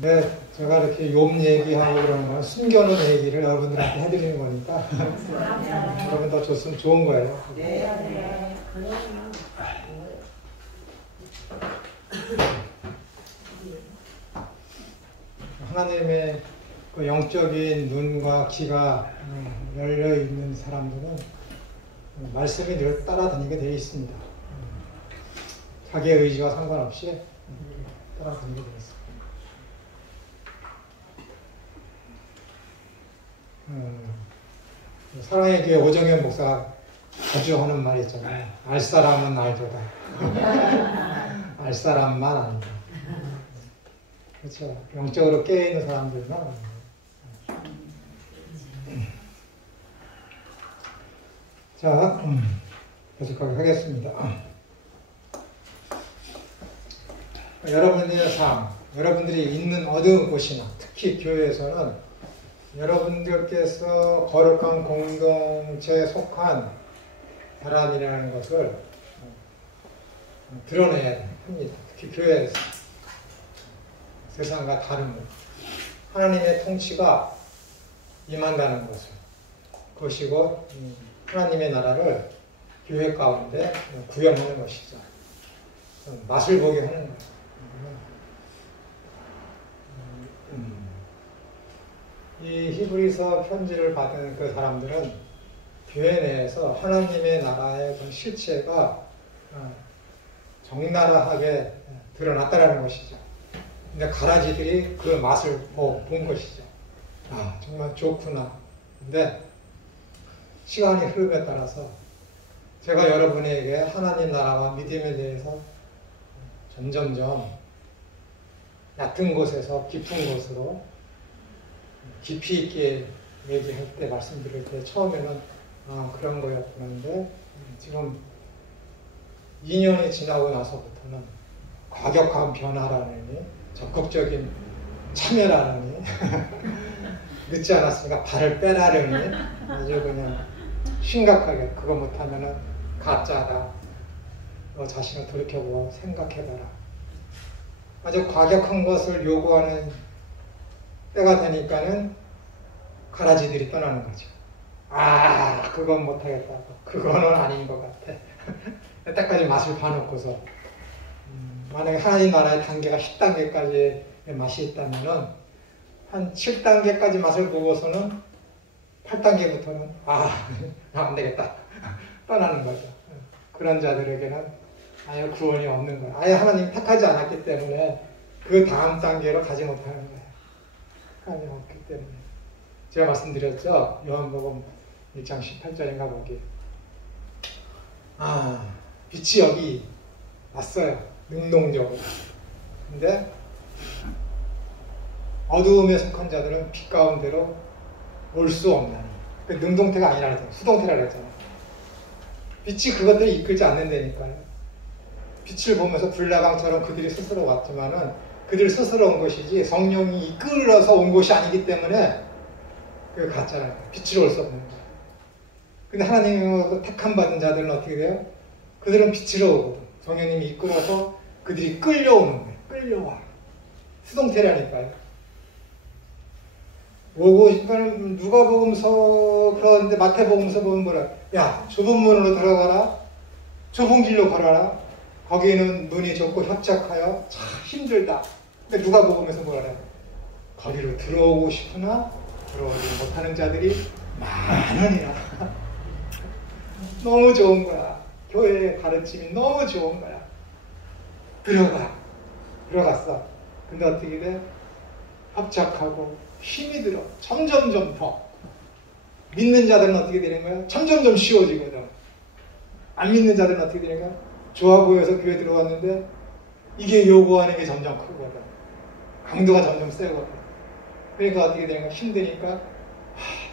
네, 제가 이렇게 욥 얘기하고 그러는 건 숨겨놓은 얘기를 여러분들한테 해드리는 거니까 여러분 더 줬으면 좋은 거예요. 네. 하나님의 그 영적인 눈과 귀가 열려 있는 사람들은 말씀이 늘 따라다니게 되어 있습니다. 자기의 의지와 상관없이 따라다니게 되어 있습니다. 사랑의 교회 오정현 목사가 자주 하는 말이 있잖아요. 알 사람은 알도다. 알 사람만 안다. 그렇죠. 영적으로 깨어있는 사람들만 압니다. 자, 계속하게 하겠습니다. 여러분의 삶, 여러분들이 있는 어느 곳이나 특히 교회에서는 여러분들께서 거룩한 공동체에 속한 사람이라는 것을 드러내야 합니다. 특히 교회에서. 세상과 다른 것. 하나님의 통치가 임한다는 것을. 그것이고 하나님의 나라를 교회 가운데 구현하는 것이죠. 맛을 보게 하는 거예요. 이 히브리서 편지를 받은 그 사람들은 교회 내에서 하나님의 나라의 그 실체가 적나라하게 드러났다는 것이죠. 근데 가라지들이 그 맛을 본 것이죠. 아, 정말 좋구나. 근데 시간이 흐름에 따라서 제가 여러분에게 하나님 나라와 믿음에 대해서 점점점 얕은 곳에서 깊은 곳으로 깊이 있게 얘기할 때, 말씀드릴 때 처음에는 그런 거였구나 하는데 지금 2년이 지나고 나서부터는 과격한 변화라느니 적극적인 참여라느니 늦지 않았으니까 발을 빼라느니 아주 그냥 심각하게 그거 못하면은 가짜다. 너 자신을 돌이켜보고 생각해봐라. 아주 과격한 것을 요구하는 때가 되니까는 가라지들이 떠나는 거죠. 아, 그건 못하겠다. 그거는 아닌 것 같아. 여태까지 맛을 봐놓고서 만약에 하나님 나라의 단계가 10단계까지의 맛이 있다면은 한 7단계까지 맛을 보고서는 8단계부터는 안 되겠다. 떠나는 거죠. 그런 자들에게는 아예 구원이 없는 거예요. 아예 하나님 택하지 않았기 때문에 그 다음 단계로 가지 못하는 거예요. 하나님 없기 때문에. 제가 말씀드렸죠. 요한복음 1장 18절인가 거기. 빛이 여기 왔어요. 능동적으로. 근데 어두움에 속한 자들은 빛 가운데로 올 수 없나니. 능동태가 아니라 그랬잖아요. 수동태라 그랬잖아요. 빛이 그것들을 이끌지 않는다니까요. 빛을 보면서 불나방처럼 그들이 스스로 왔지만은 그들 스스로 온 것이지 성령이 이끌어서 온 것이 아니기 때문에 그 가짜라는 거예요. 빛으로 올 수 없는 거예요. 근데 하나님의 택함 받은 자들은 어떻게 돼요? 그들은 빛으로 오거든. 성령님이 이끌어서 그들이 끌려오는 거예요. 끌려와. 수동태라니까요. 오고 싶으면 누가복음서 그러는데 마태복음서 보면 뭐라? 야, 좁은 문으로 들어가라. 좁은 길로 걸어라. 거기는 문이 좁고 협착하여 참 힘들다. 근데 누가복음에서 뭐라? 거기로 들어오고 싶으나 들어오지 못하는 자들이 많으니라. 너무 좋은 거야. 교회의 가르침이 너무 좋은 거야. 들어갔어. 근데 어떻게 돼? 협착하고 힘이 들어. 점점점 더. 믿는 자들은 어떻게 되는 거야? 점점점 쉬워지거든. 안 믿는 자들은 어떻게 되는 거야? 좋아 보여서 교회 들어왔는데 이게 요구하는 게 점점 크거든. 강도가 점점 세거든. 그러니까 어떻게 되는 거야? 힘드니까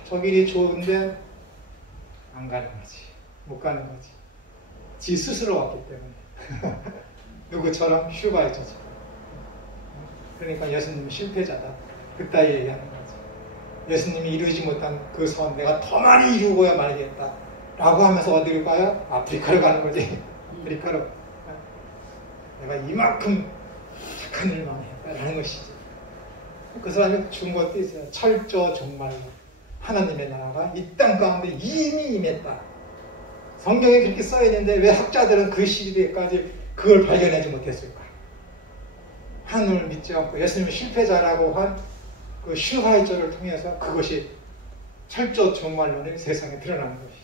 저 길이 좋은데 안 가는 거지. 못 가는 거지. 지 스스로 왔기 때문에. 누구처럼 슈바이처처럼. 그러니까 예수님은 실패자다. 그따위 얘기하는 거지. 예수님이 이루지 못한 그 선 내가 더 많이 이루고야 말겠다. 라고 하면서 어디로 가요? 아프리카로 가는 거지. 아프리카로. 내가 이만큼 착한 일만 했다라는 것이지. 그 사람이 준 것도 있어요. 철저 종말로 하나님의 나라가 이 땅 가운데 이미 임했다. 성경에 그렇게 써 있는데 왜 학자들은 그 시대까지 그걸 발견하지 못했을까? 하늘을 믿지 않고 예수님을 실패자라고 한 그 슈하이저를 통해서 그것이 철저 종말론이 세상에 드러나는 것이지.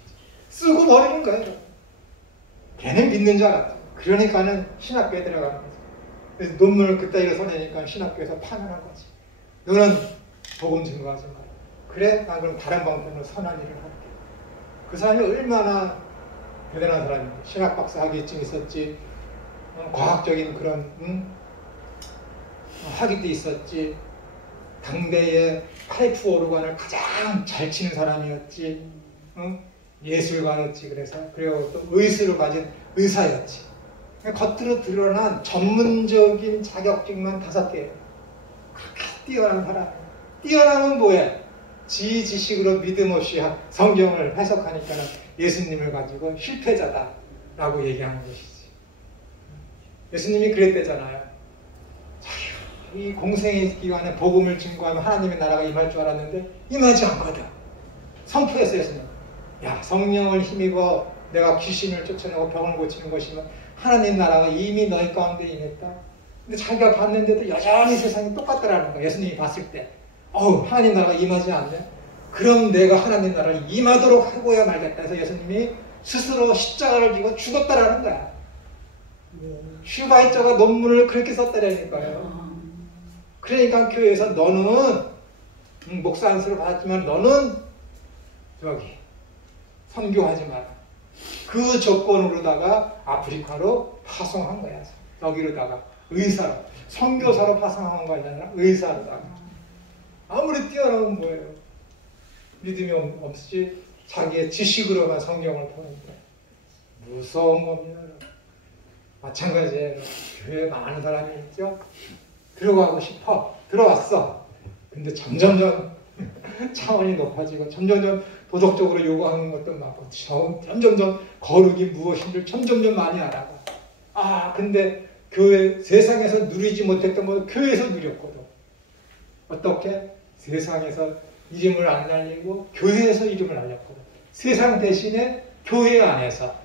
쓰고 버리는 거예요. 걔는 믿는 줄 알았죠. 그러니까는 신학교에 들어가는 거죠. 그래서 논문을 그따위로 써내니까 신학교에서 파면한 거지. 너는 복음 증거하지 마. 그래? 난 그럼 다른 방법으로 선한 일을 할게. 그 사람이 얼마나 대단한 사람인데 신학박사 학위증 있었지, 과학적인 그런 학위도 있었지, 당대의 파이프 오르간을 가장 잘 치는 사람이었지, 예술가였지. 그리고 또 의술을 가진 의사였지. 겉으로 드러난 전문적인 자격증만 5개예요. 그렇게 뛰어난 사람. 뛰어나면 뭐해? 지 지식으로 믿음 없이 성경을 해석하니까 예수님을 가지고 실패자다라고 얘기하는 것이지. 예수님이 그랬대잖아요. 이 공생의 기간에 복음을 증거하면 하나님의 나라가 임할 줄 알았는데 임하지 않거든. 선포했어요. 예수님. 야, 성령을 힘입어 내가 귀신을 쫓아내고 병을 고치는 것이면 하나님 나라가 이미 너희 가운데 임했다. 근데 자기가 봤는데도 여전히 세상이 똑같더라는 거야. 예수님이 봤을 때. 하나님 나라가 임하지 않네. 그럼 내가 하나님 나라를 임하도록 하고야 말겠다 해서 예수님이 스스로 십자가를 지고 죽었다라는 거야. 슈바이처가 논문을 그렇게 썼다라니까요. 그러니까 교회에서 너는 목사 안수를 받았지만 너는 저기 선교하지 마라. 그 조건으로다가 아프리카로 파송한 거야. 여기로다가 의사로, 선교사로 파송한 거 아니라 의사로다가. 아무리 뛰어나면 뭐예요? 믿음이 없이 자기의 지식으로만 성경을 보는데 무서운 겁니다. 마찬가지예요. 교회에 많은 사람이 있죠. 들어가고 싶어. 들어왔어. 근데 점점점 차원이 높아지고 점점점 도덕적으로 요구하는 것도 많고 점점점 거룩이 무엇인지를 점점점 많이 알아가. 근데 교회 세상에서 누리지 못했던 걸 교회에서 누렸거든. 어떻게? 세상에서 이름을 안 알리고 교회에서 이름을 알렸거든. 세상 대신에 교회 안에서,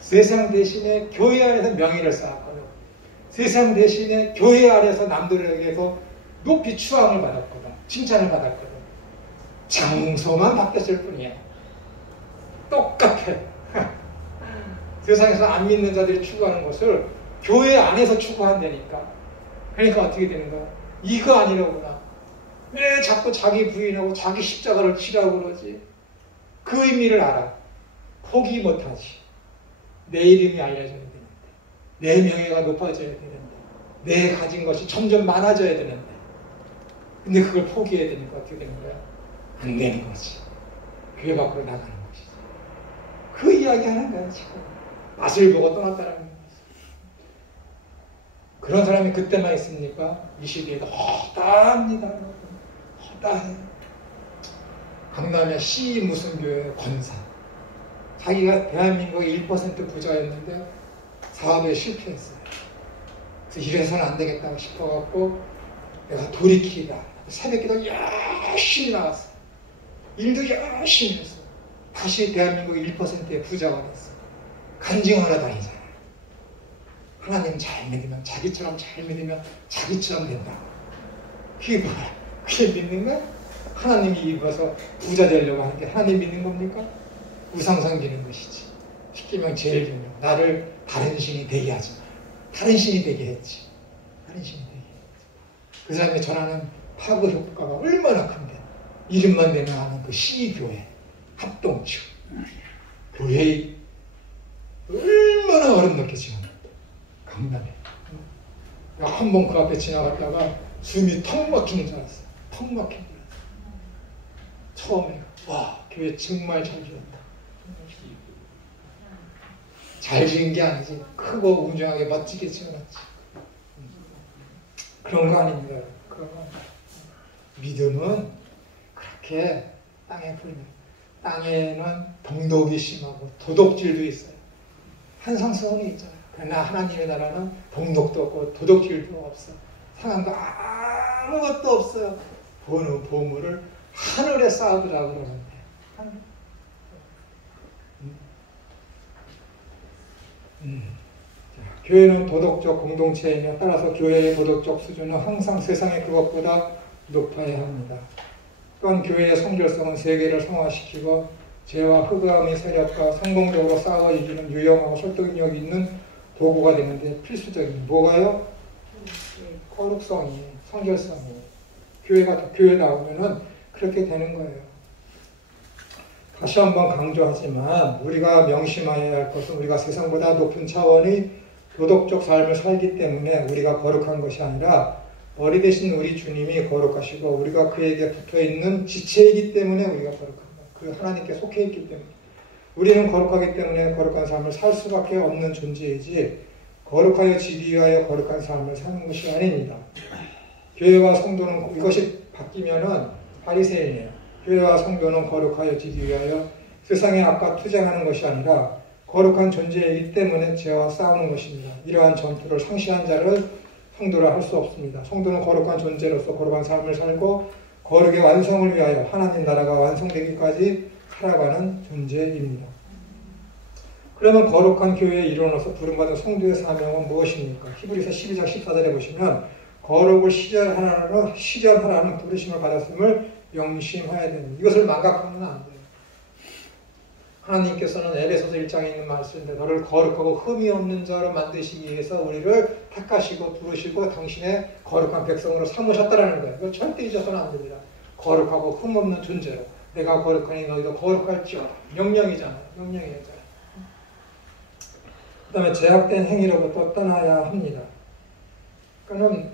세상 대신에 교회 안에서 명예를 쌓았거든. 세상 대신에 교회 안에서 남들에게서 높이 추앙을 받았거든. 칭찬을 받았거든. 장소만 바뀌었을 뿐이야. 똑같아. 세상에서 안 믿는 자들이 추구하는 것을 교회 안에서 추구한다니까. 그러니까 어떻게 되는 거야? 이거 아니라구나. 왜 자꾸 자기 부인하고 자기 십자가를 치라고 그러지? 그 의미를 알아. 포기 못하지. 내 이름이 알려져야 되는데, 내 명예가 높아져야 되는데, 내 가진 것이 점점 많아져야 되는데, 근데 그걸 포기해야 되니까 어떻게 되는 거야? 안 되는 거지. 교회 밖으로 나가는 것이지. 그 이야기 하는 거야, 지금. 맛을 보고 떠났다는 거야. 그런 사람이 그때만 있습니까? 이 시기에도 허다합니다. 허다해. 강남의 시 무슨 교회 권사. 자기가 대한민국의 1% 부자였는데 사업에 실패했어요. 그래서 이래서는 안 되겠다고 싶어갖고 내가 돌이키다. 새벽기도 열심히 나갔어. 일도 열심히 했어. 다시 대한민국의 1%의 부자가 됐어. 간증하러 다니잖아. 하나님 잘 믿으면, 자기처럼 잘 믿으면 자기처럼 된다. 그게 뭐야? 그게 믿는 거야? 하나님이 입어서 부자 되려고 하는 게 하나님 믿는 겁니까? 우상 섬기는 것이지. 십계명 제일 중요. 나를 다른 신이 되게 하지 마. 다른 신이 되게 했지. 다른 신이 되게 했지. 그 사람이 전하는 파급 효과가 얼마나 큰데. 이름만 되면 하는 그 시교회, 합동주, 교회의 얼마나 아름답게 지금 강남에. 한 번 그 앞에 지나갔다가 숨이 턱 막히는 줄 알았어. 턱 막히는 줄 알았어. 처음에 와, 교회 정말 잘 지었다. 잘 지은 게 아니지. 크고 웅장하게 멋지게 지어놨지. 그런 거 아닙니다. 그런 거 아닙니다. 믿음은 그렇게 땅에 풀립니다. 땅에는 동독이 심하고 도덕질도 있어요. 한상성이 있잖아요. 그러나 하나님의 나라는 복록도 없고 도덕질도 없어. 상한 거 아무것도 없어요. 보는 보물을 하늘에 쌓으라고 그러는데. 교회는 도덕적 공동체이며 따라서 교회의 도덕적 수준은 항상 세상의 그것보다 높아야 합니다. 또한 교회의 성결성은 세계를 성화시키고 죄와 흑암의 세력과 성공적으로 싸워 이기는 유용하고 설득력 있는 도구가 되는데 필수적인 뭐가요? 거룩성이, 성결성이. 교회 나오면은 그렇게 되는 거예요. 다시 한번 강조하지만 우리가 명심해야 할 것은 우리가 세상보다 높은 차원의 도덕적 삶을 살기 때문에 우리가 거룩한 것이 아니라 머리 대신 우리 주님이 거룩하시고 우리가 그에게 붙어있는 지체이기 때문에 우리가 거룩한 거예요. 그 하나님께 속해 있기 때문에. 우리는 거룩하기 때문에 거룩한 삶을 살 수밖에 없는 존재이지 거룩하여 지기 위하여 거룩한 삶을 사는 것이 아닙니다. 교회와 성도는 이것이 바뀌면은 바리새인이에요. 교회와 성도는 거룩하여 지기 위하여 세상의 악과 투쟁하는 것이 아니라 거룩한 존재이기 때문에 죄와 싸우는 것입니다. 이러한 전투를 상시한 자를 성도라 할 수 없습니다. 성도는 거룩한 존재로서 거룩한 삶을 살고 거룩의 완성을 위하여 하나님 나라가 완성되기까지 살아가는 존재입니다. 그러면 거룩한 교회의 일원으로서 부름받은 성도의 사명은 무엇입니까? 히브리서 12장 14절에 보시면 거룩을 실현하라는 부르심을 받았음을 명심해야 됩니다. 이것을 망각하면 안 돼요. 하나님께서는 에베소서 1장에 있는 말씀인데 너를 거룩하고 흠이 없는 자로 만드시기 위해서 우리를 택하시고 부르시고 당신의 거룩한 백성으로 삼으셨다라는 거예요. 이거 절대 잊어서는 안 됩니다. 거룩하고 흠 없는 존재로 내가 거룩하니 너희도 거룩할지어다. 명령이잖아요. 명령이었잖아요. 그 다음에 제약된 행위로부터 떠나야 합니다. 그러니까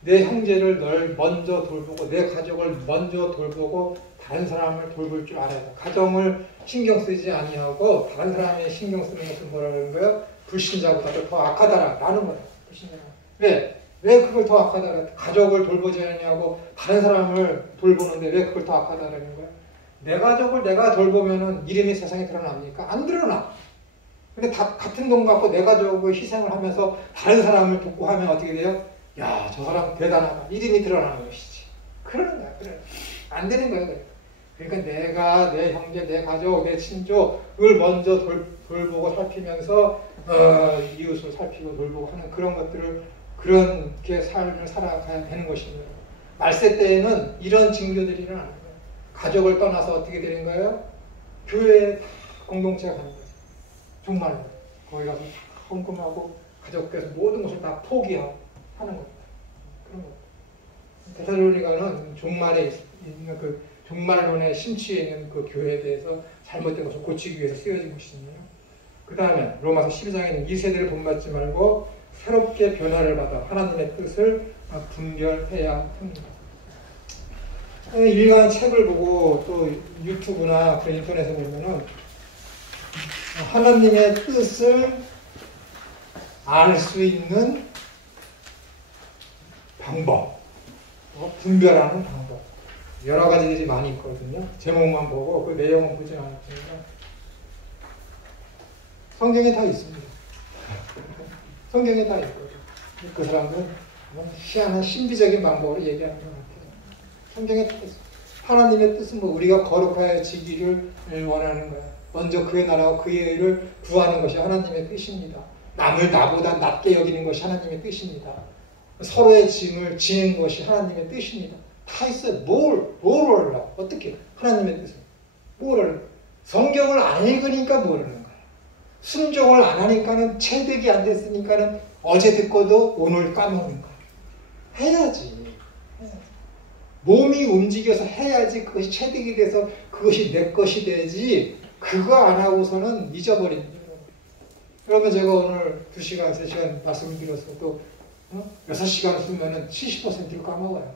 내 형제를 널 먼저 돌보고 내 가족을 먼저 돌보고 다른 사람을 돌볼 줄 알아야 돼. 가정을 신경 쓰지 아니하고 다른 사람의 신경 쓰는 것은 뭐라는 거예요? 불신자보다도 더 악하다라는 거예요. 불신자. 왜 그걸 더 악하다라? 가족을 돌보지 않냐고 다른 사람을 돌보는데 왜 그걸 더 악하다라는 거예요? 내 가족을 내가 돌보면은 이름이 세상에 드러납니까? 안 드러나. 근데 다 같은 돈 갖고 내 가족을 희생을 하면서 다른 사람을 돕고 하면 어떻게 돼요? 야, 저 사람 대단하다. 이름이 드러나는 것이지. 그러는 거야. 그래. 안 되는 거예요. 그러니까 내가 내 형제, 내 가족, 내 친족을 먼저 돌보고 살피면서 이웃을 살피고 돌보고 하는 그런 것들을 그렇게 삶을 살아가야 되는 것입니다. 말세 때에는 이런 징조들이 일어나는 거예요. 가족을 떠나서 어떻게 되는 거예요? 교회 공동체가 가는 거예요. 정말 거기 가서 헌금하고 가족께서 모든 것을 다 포기하고 하는 겁니다. 그런 겁니다. 데살로니가는 종말에 있는 그 종말론에 심취해 있는 그 교회에 대해서 잘못된 것을 고치기 위해서 쓰여진 것이잖아요. 그 다음에 로마서 12장에는 이 세대를 본받지 말고 새롭게 변화를 받아 하나님의 뜻을 분별해야 합니다. 일간 책을 보고 또 유튜브나 그 인터넷에 보면은 하나님의 뜻을 알 수 있는 방법, 분별하는 방법 여러 가지들이 많이 있거든요. 제목만 보고 그 내용은 보진 않았지만 성경에 다 있습니다. 성경에 다 있거든요. 그 사람들은 희한한 신비적인 방법으로 얘기하는 것 같아요. 성경에 다 있어요. 하나님의 뜻은 뭐 우리가 거룩해지기를 원하는 거야. 먼저 그의 나라와 그의 의를 구하는 것이 하나님의 뜻입니다. 남을 나보다 낮게 여기는 것이 하나님의 뜻입니다. 서로의 짐을 지는 것이 하나님의 뜻입니다. 다 있어요. 뭘 몰라? 어떻게? 하나님의 뜻을. 뭘 성경을 안 읽으니까 모르는 거예요. 순종을 안 하니까는 체득이 안 됐으니까는 어제 듣고도 오늘 까먹는 거예요. 해야지. 몸이 움직여서 해야지 그것이 체득이 돼서 그것이 내 것이 되지 그거 안 하고서는 잊어버립니다. 그러면 제가 오늘 2시간, 3시간 말씀을 드렸어도 6시간 쓰면 70%를 까먹어요.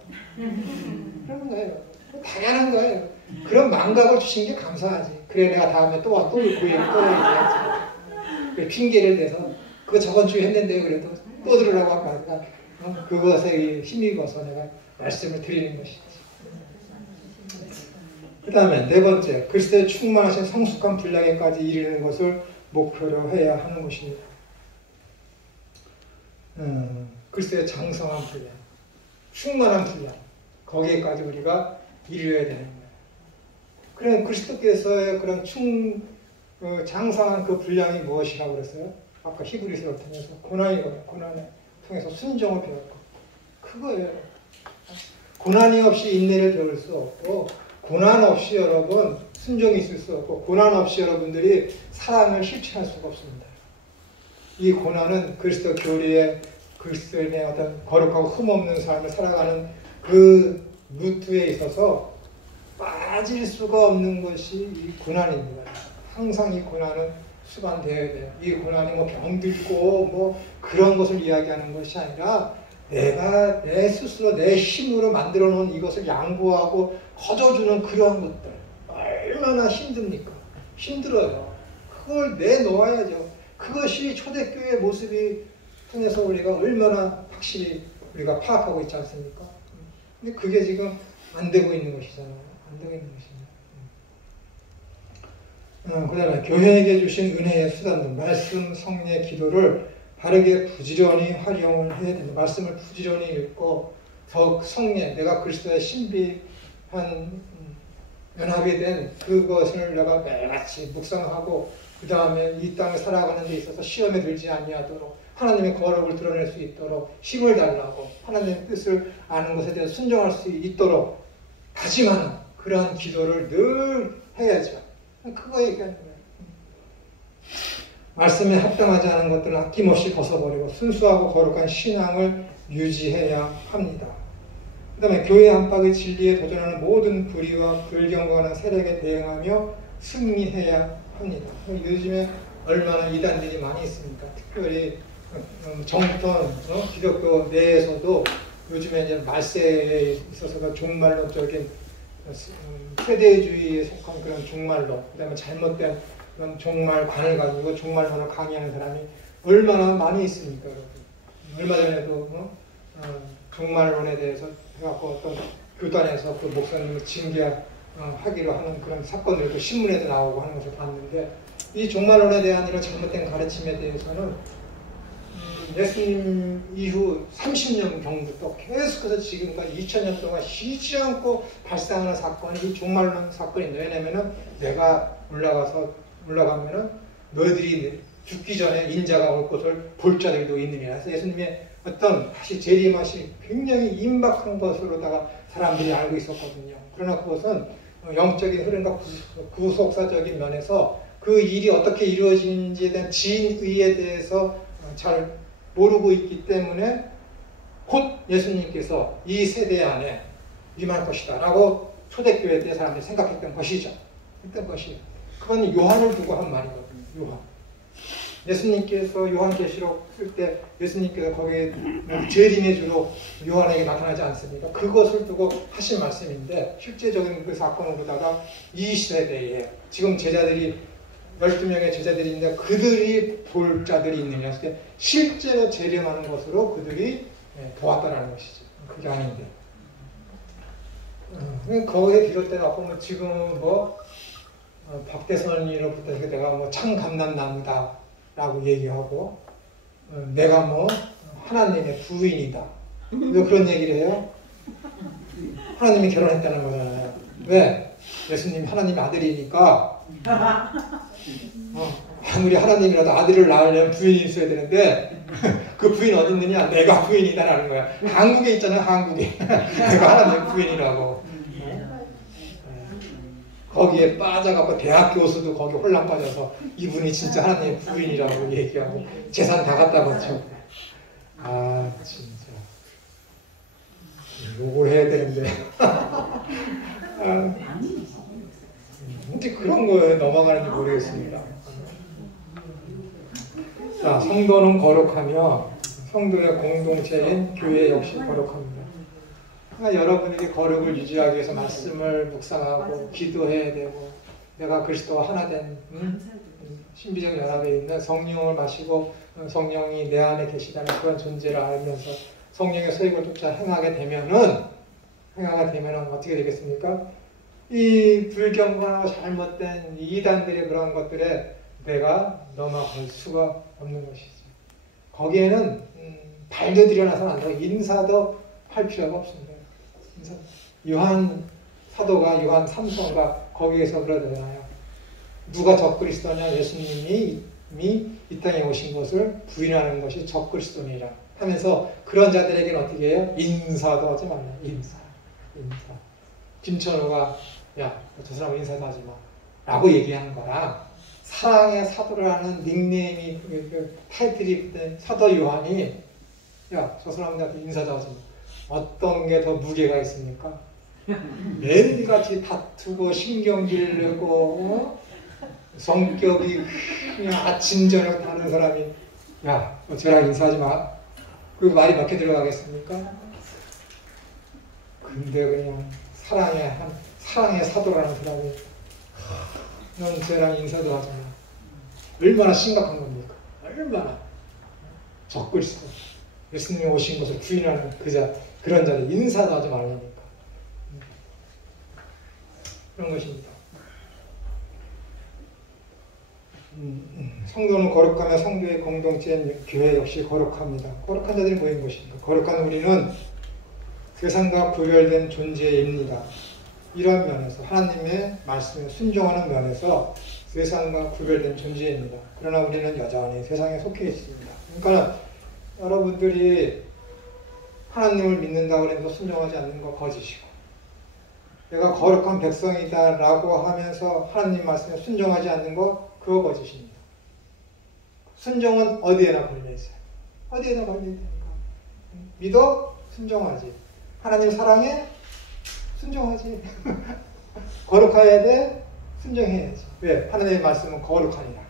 그런 거예요. 당연한 거예요. 그런 망각을 주신 게 감사하지. 그래 내가 다음에 또 얘기하지. 핑계를 대서 그거 저번 주에 했는데 그래도 또 들으라고 하니까 그것에 힘입어서 내가 말씀을 드리는 것이지. 그 다음에 네 번째, 그리스도의 충만하신 성숙한 분량에까지 이르는 것을 목표로 해야 하는 것입니다. 그리스도의 장성한 분량, 충만한 분량, 거기에까지 우리가 이르러야 되는 거예요. 그럼 그리스도께서의 그런 장성한 그 분량이 무엇이라고 그랬어요? 아까 히브리서를 통해서 고난이거든요. 고난을 통해서 순종을 배웠고, 그거예요. 고난이 없이 인내를 배울 수 없고, 고난 없이 여러분 순종이 있을 수 없고, 고난 없이 여러분들이 사랑을 실천할 수가 없습니다. 이 고난은 그리스도 교리의 그리스도인의 어떤 거룩하고 흠없는 삶을 살아가는 그 루트에 있어서 빠질 수가 없는 것이 이 고난입니다. 항상 이 고난은 수반되어야 돼요. 이 고난이 뭐 병들고 뭐 그런 것을 이야기하는 것이 아니라 내가 내 스스로 내 힘으로 만들어 놓은 이것을 양보하고 거저주는 그러한 것들 얼마나 힘듭니까? 힘들어요. 그걸 내놓아야죠. 그것이 초대교회의 모습이 통해서 우리가 얼마나 확실히 우리가 파악하고 있지 않습니까? 근데 그게 지금 안 되고 있는 것이잖아요. 안 되고 있는 것입니다. 그 다음에 교회에게 주신 은혜의 수단들, 말씀, 성례, 기도를 바르게 부지런히 활용을 해야 됩니다. 말씀을 부지런히 읽고 더욱 성례, 내가 그리스도의 신비한 연합이 된 그것을 내가 매일같이 묵상하고 그 다음에 이 땅을 살아가는 데 있어서 시험에 들지 아니하도록 하나님의 거룩을 드러낼 수 있도록 힘을 달라고 하나님의 뜻을 아는 것에 대해서 순종할 수 있도록 다짐하는 그러한 기도를 늘 해야죠. 그거 얘기하는 거예요. 말씀에 합당하지 않은 것들은 아낌없이 벗어버리고 순수하고 거룩한 신앙을 유지해야 합니다. 그 다음에 교회 안팎의 진리에 도전하는 모든 불의와 불경건한 세력에 대응하며 승리해야 합니다. 요즘에 얼마나 이단들이 많이 있습니까? 특별히 정통 기독교 내에서도 요즘에 이제 말세에 있어서가 종말론적인 세대주의에 속한 그런 종말론, 그 다음에 잘못된 그런 종말관을 가지고 종말론을 강의하는 사람이 얼마나 많이 있습니까, 여러분? 얼마 전에도 종말론에 대해서 해갖고 어떤 교단에서 그 목사님을 징계하기로 하는 그런 사건들도 신문에도 나오고 하는 것을 봤는데, 이 종말론에 대한 이런 잘못된 가르침에 대해서는 예수님 이후 30년 경부터 계속해서 지금까지 2000년 동안 쉬지 않고 발생하는 사건이 이 종말론 사건인데, 왜냐면은 내가 올라가면은 너희들이 죽기 전에 인자가 올 것을 볼 자들도 있느니라. 그래서 예수님의 어떤 다시 재림하신 굉장히 임박한 것으로다가 사람들이 알고 있었거든요. 그러나 그것은 영적인 흐름과 구속사적인 면에서 그 일이 어떻게 이루어지는지에 대한 진의에 대해서 잘 모르고 있기 때문에 곧 예수님께서 이 세대 안에 임할 것이다 라고 초대교회 때 사람들이 생각했던 것이죠. 했던 것이. 그건 요한을 두고 한 말이거든요. 요한. 예수님께서 요한계시록 쓸 때 예수님께서 거기에 재림의 주로 요한에게 나타나지 않습니까? 그것을 두고 하신 말씀인데, 실제적인 그 사건으로다가 이 세대에 지금 제자들이 12명의 제자들이 있는데 그들이 볼 자들이 있느냐 했을 때 실제로 재림하는 것으로 그들이 보았다라는 것이죠. 그게 아닌데. 거기에 비롯돼서 뭐 지금은 박대선이로부터 내가 참감람나무다 라고 얘기하고, 내가 하나님의 부인이다. 왜 그런 얘기를 해요? 하나님이 결혼했다는 거잖아요. 왜? 예수님 하나님의 아들이니까 아무리 하나님이라도 아들을 낳으려면 부인이 있어야 되는데 그 부인 어디 있느냐? 내가 부인이다라는 거야. 한국에 있잖아요. 한국에. 내가 하나님의 부인이라고. 거기에 빠져갖고 대학 교수도 거기 혼란 빠져서 이분이 진짜 하나님의 부인이라고 얘기하고 재산 다 갖다 바쳐. 아 진짜 욕을 해야 되는데 어떻게 그런 거에 넘어가는지 모르겠습니다. 자, 성도는 거룩하며 성도의 공동체인 교회 역시 거룩합니다. 그러니까 여러분에게 거룩을 유지하기 위해서 말씀을 묵상하고 기도해야 되고, 내가 그리스도와 하나 된 신비적 연합에 있는 성령을 마시고 성령이 내 안에 계시다는 그런 존재를 알면서 성령의 소익을 쫓아 행하게 되면은 어떻게 되겠습니까? 이 불경건하고 잘못된 이단들의 그런 것들에 내가 넘어갈 수가 없는 것이죠. 거기에는 발도 들여놔서는 안 되고 인사도 할 필요가 없습니다. 인사. 요한 사도가 요한 3서가 거기에서 그러잖아요. 누가 적그리스도냐? 예수님이 이 땅에 오신 것을 부인하는 것이 적그리스도니라 하면서 그런 자들에게는 어떻게 해요? 인사도 하지 말라. 인사. 김천호가 야, 저 사람 인사도 하지 마 라고 얘기하는 거랑 사랑의 사도라는 닉네임이 타이틀이 그때 사도 요한이 야, 저 사람한테 인사도 하지 마. 어떤 게 더 무게가 있습니까? 매일같이 다투고 신경질 내고 성격이 그냥 아침 저녁 다른 사람이 야, 너 저랑 인사하지 마. 그 말이 맞게 들어가겠습니까? 근데 그냥 사랑의 사도라는 사람이 넌 쟤랑 인사도 하지 마. 얼마나 심각한 겁니까? 얼마나 적그리스도 예수님이 오신 것을 부인하는 그런 자들 인사도 하지 말라니까. 그런 것입니다. 성도는 거룩하며 성도의 공동체인 교회 역시 거룩합니다. 거룩한 자들이 모인 것입니다. 거룩한 우리는 세상과 구별된 존재입니다. 이런 면에서 하나님의 말씀에 순종하는 면에서 세상과 구별된 존재입니다. 그러나 우리는 여전히 세상에 속해 있습니다. 그러니까 여러분들이 하나님을 믿는다고 해서 순종하지 않는 거 거짓이고 내가 거룩한 백성이다 라고 하면서 하나님 말씀에 순종하지 않는 거 그거 거짓입니다. 순종은 어디에나 걸려있어요. 어디에나 걸려있다니까. 믿어? 순종하지. 하나님 사랑해? 순종하지. 거룩해야 돼? 순종해야지. 왜? 하나님의 말씀은 거룩하니라.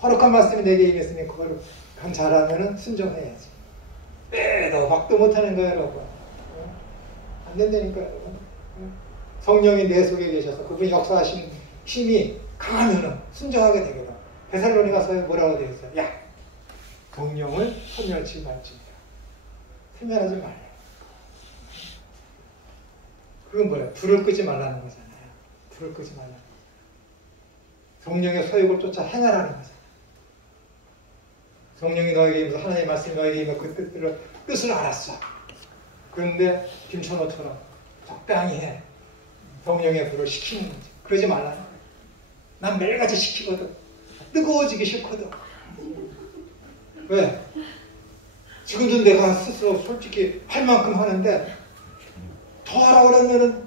거룩한 말씀이 내게 임했으니 거룩한 자라면 순종해야지. 너 막도 못하는 거야 여러분. 안 된다니까 여러분. 성령이 내 속에 계셔서 그분이 역사하신 힘이 강하면 순종하게 되거든. 데살로니가서에 뭐라고 되어 있어요? 야, 성령을 소멸치 말지니라. 소멸하지 말라. 그건 뭐야? 불을 끄지 말라는 거잖아요. 불을 끄지 말라. 성령의 소욕을 쫓아 행하라는 거잖아요. 성령이 너에게 임해서 하나님의 말씀이 너에게 임해 그 뜻을 알았어. 그런데 김천호처럼 적당히 해. 성령의 불을 식히는 거지. 그러지 말라. 난 매일같이 식히거든. 뜨거워지기 싫거든. 왜? 지금도 내가 스스로 솔직히 할 만큼 하는데 더 하라 그러면은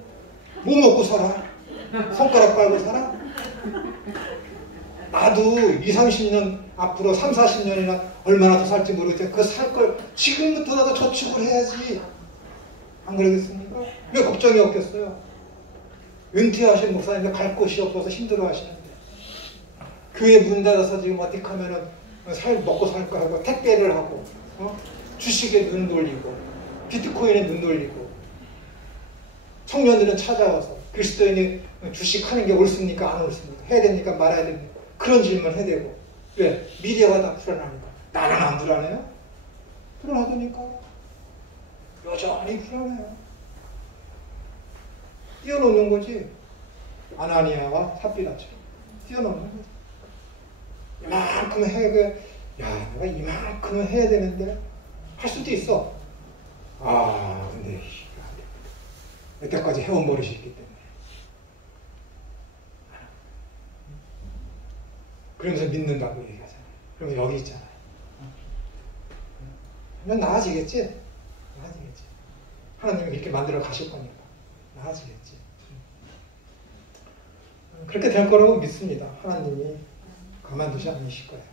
뭐 먹고 살아? 손가락 빨고 살아? 나도 20, 30년 앞으로 3, 40년이나 얼마나 더 살지 모르겠지만 그 살 걸 지금부터 나도 저축을 해야지. 안 그러겠습니까? 왜 걱정이 없겠어요? 은퇴하신 목사님들 갈 곳이 없어서 힘들어 하시는데 교회 문 닫아서 지금 어떻게 하면은 먹고 살까 하고 택배를 하고 주식에 눈 돌리고 비트코인에 눈 돌리고 청년들은 찾아와서 그리스도인이 주식하는 게 옳습니까? 안 옳습니까? 해야 됩니까? 말아야 됩니까? 그런 질문 해대고 왜? 미래가 다 불안하니까. 나는 안 불안해요? 불안하다니까. 여전히 불안해요. 뛰어놓는 거지. 아나니아와 삽비라처럼 뛰어놓는 거지. 이만큼 내가 이만큼은 해야 되는데 할 수도 있어. 근데 여태까지 해온 버릇이 있기 때문에. 그러면서 믿는다고 얘기하잖아요. 그러면 여기 있잖아요. 그러면 나아지겠지? 나아지겠지. 하나님이 그렇게 만들어 가실 거니까. 나아지겠지. 그렇게 될 거라고 믿습니다. 하나님이 가만두지 않으실 거예요.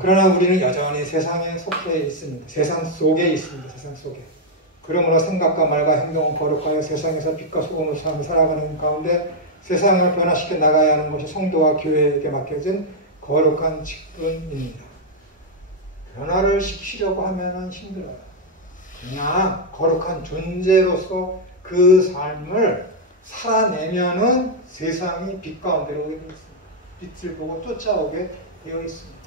그러나 우리는 여전히 세상에 속해 있습니다. 세상 속에 있습니다. 세상 속에. 그러므로 생각과 말과 행동은 거룩하여 세상에서 빛과 소금으로 살아가는 가운데 세상을 변화시켜 나가야 하는 것이 성도와 교회에게 맡겨진 거룩한 직분입니다. 변화를 시키려고 하면 힘들어요. 그냥 거룩한 존재로서 그 삶을 살아내면은 세상이 빛 가운데로 오게 되어 있습니다. 빛을 보고 쫓아오게 되어 있습니다.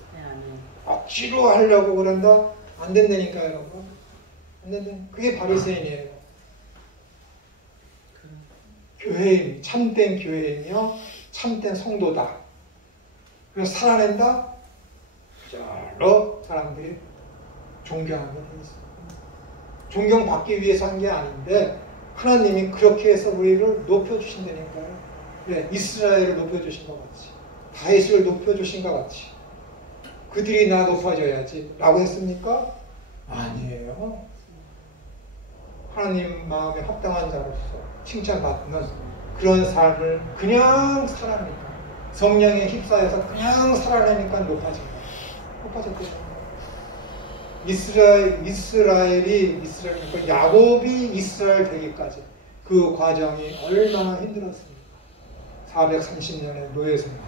억지로 하려고 그런다? 안 된다니까요, 여러분. 안 된다. 그게 바리새인이에요. 교회인, 참된 교회인이요, 참된 성도다. 그래서 살아낸다? 저절로 사람들이 존경하게 돼 있어요. 존경받기 위해서 한 게 아닌데 하나님이 그렇게 해서 우리를 높여주신다니까요. 네, 이스라엘을 높여주신 것 같이, 다윗을 높여주신 것 같이, 그들이 나 높아져야지 라고 했습니까? 아니에요. 하나님 마음에 합당한 자로서 칭찬받는 그런 삶을 그냥 살아내니까, 성령에 휩싸여서 그냥 살아내니까 높아집니다. 높아졌거든요. 이스라엘이 야곱이 이스라엘 되기까지 그 과정이 얼마나 힘들었습니까? 430년의 노예 생활,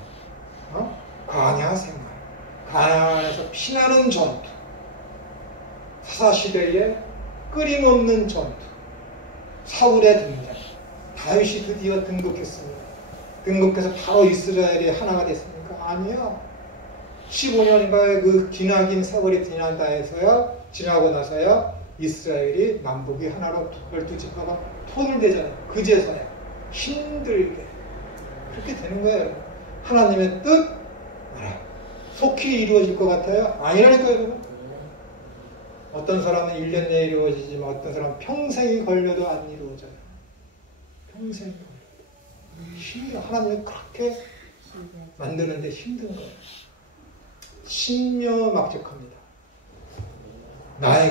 광야 생활, 가나안에서 피나는 전투, 사사시대에 끊임없는 전투, 사울의 등장, 다윗이 드디어 등극했습니다. 등극해서 바로 이스라엘이 하나가 됐습니까? 아니요. 15년인가의 그 기나긴 세월이 지나고 나서야 이스라엘이 남북이 하나로 12지파가 통일되잖아요. 그제서야 힘들게 그렇게 되는 거예요. 하나님의 뜻 속히 이루어질 것 같아요? 아니라니까요, 여러분. 어떤 사람은 1년 내에 이루어지지만 어떤 사람은 평생이 걸려도 안 이루어져요. 평생이 걸려도. 힘들어. 하나님이 그렇게 만드는데 힘든 거예요. 신묘막측합니다.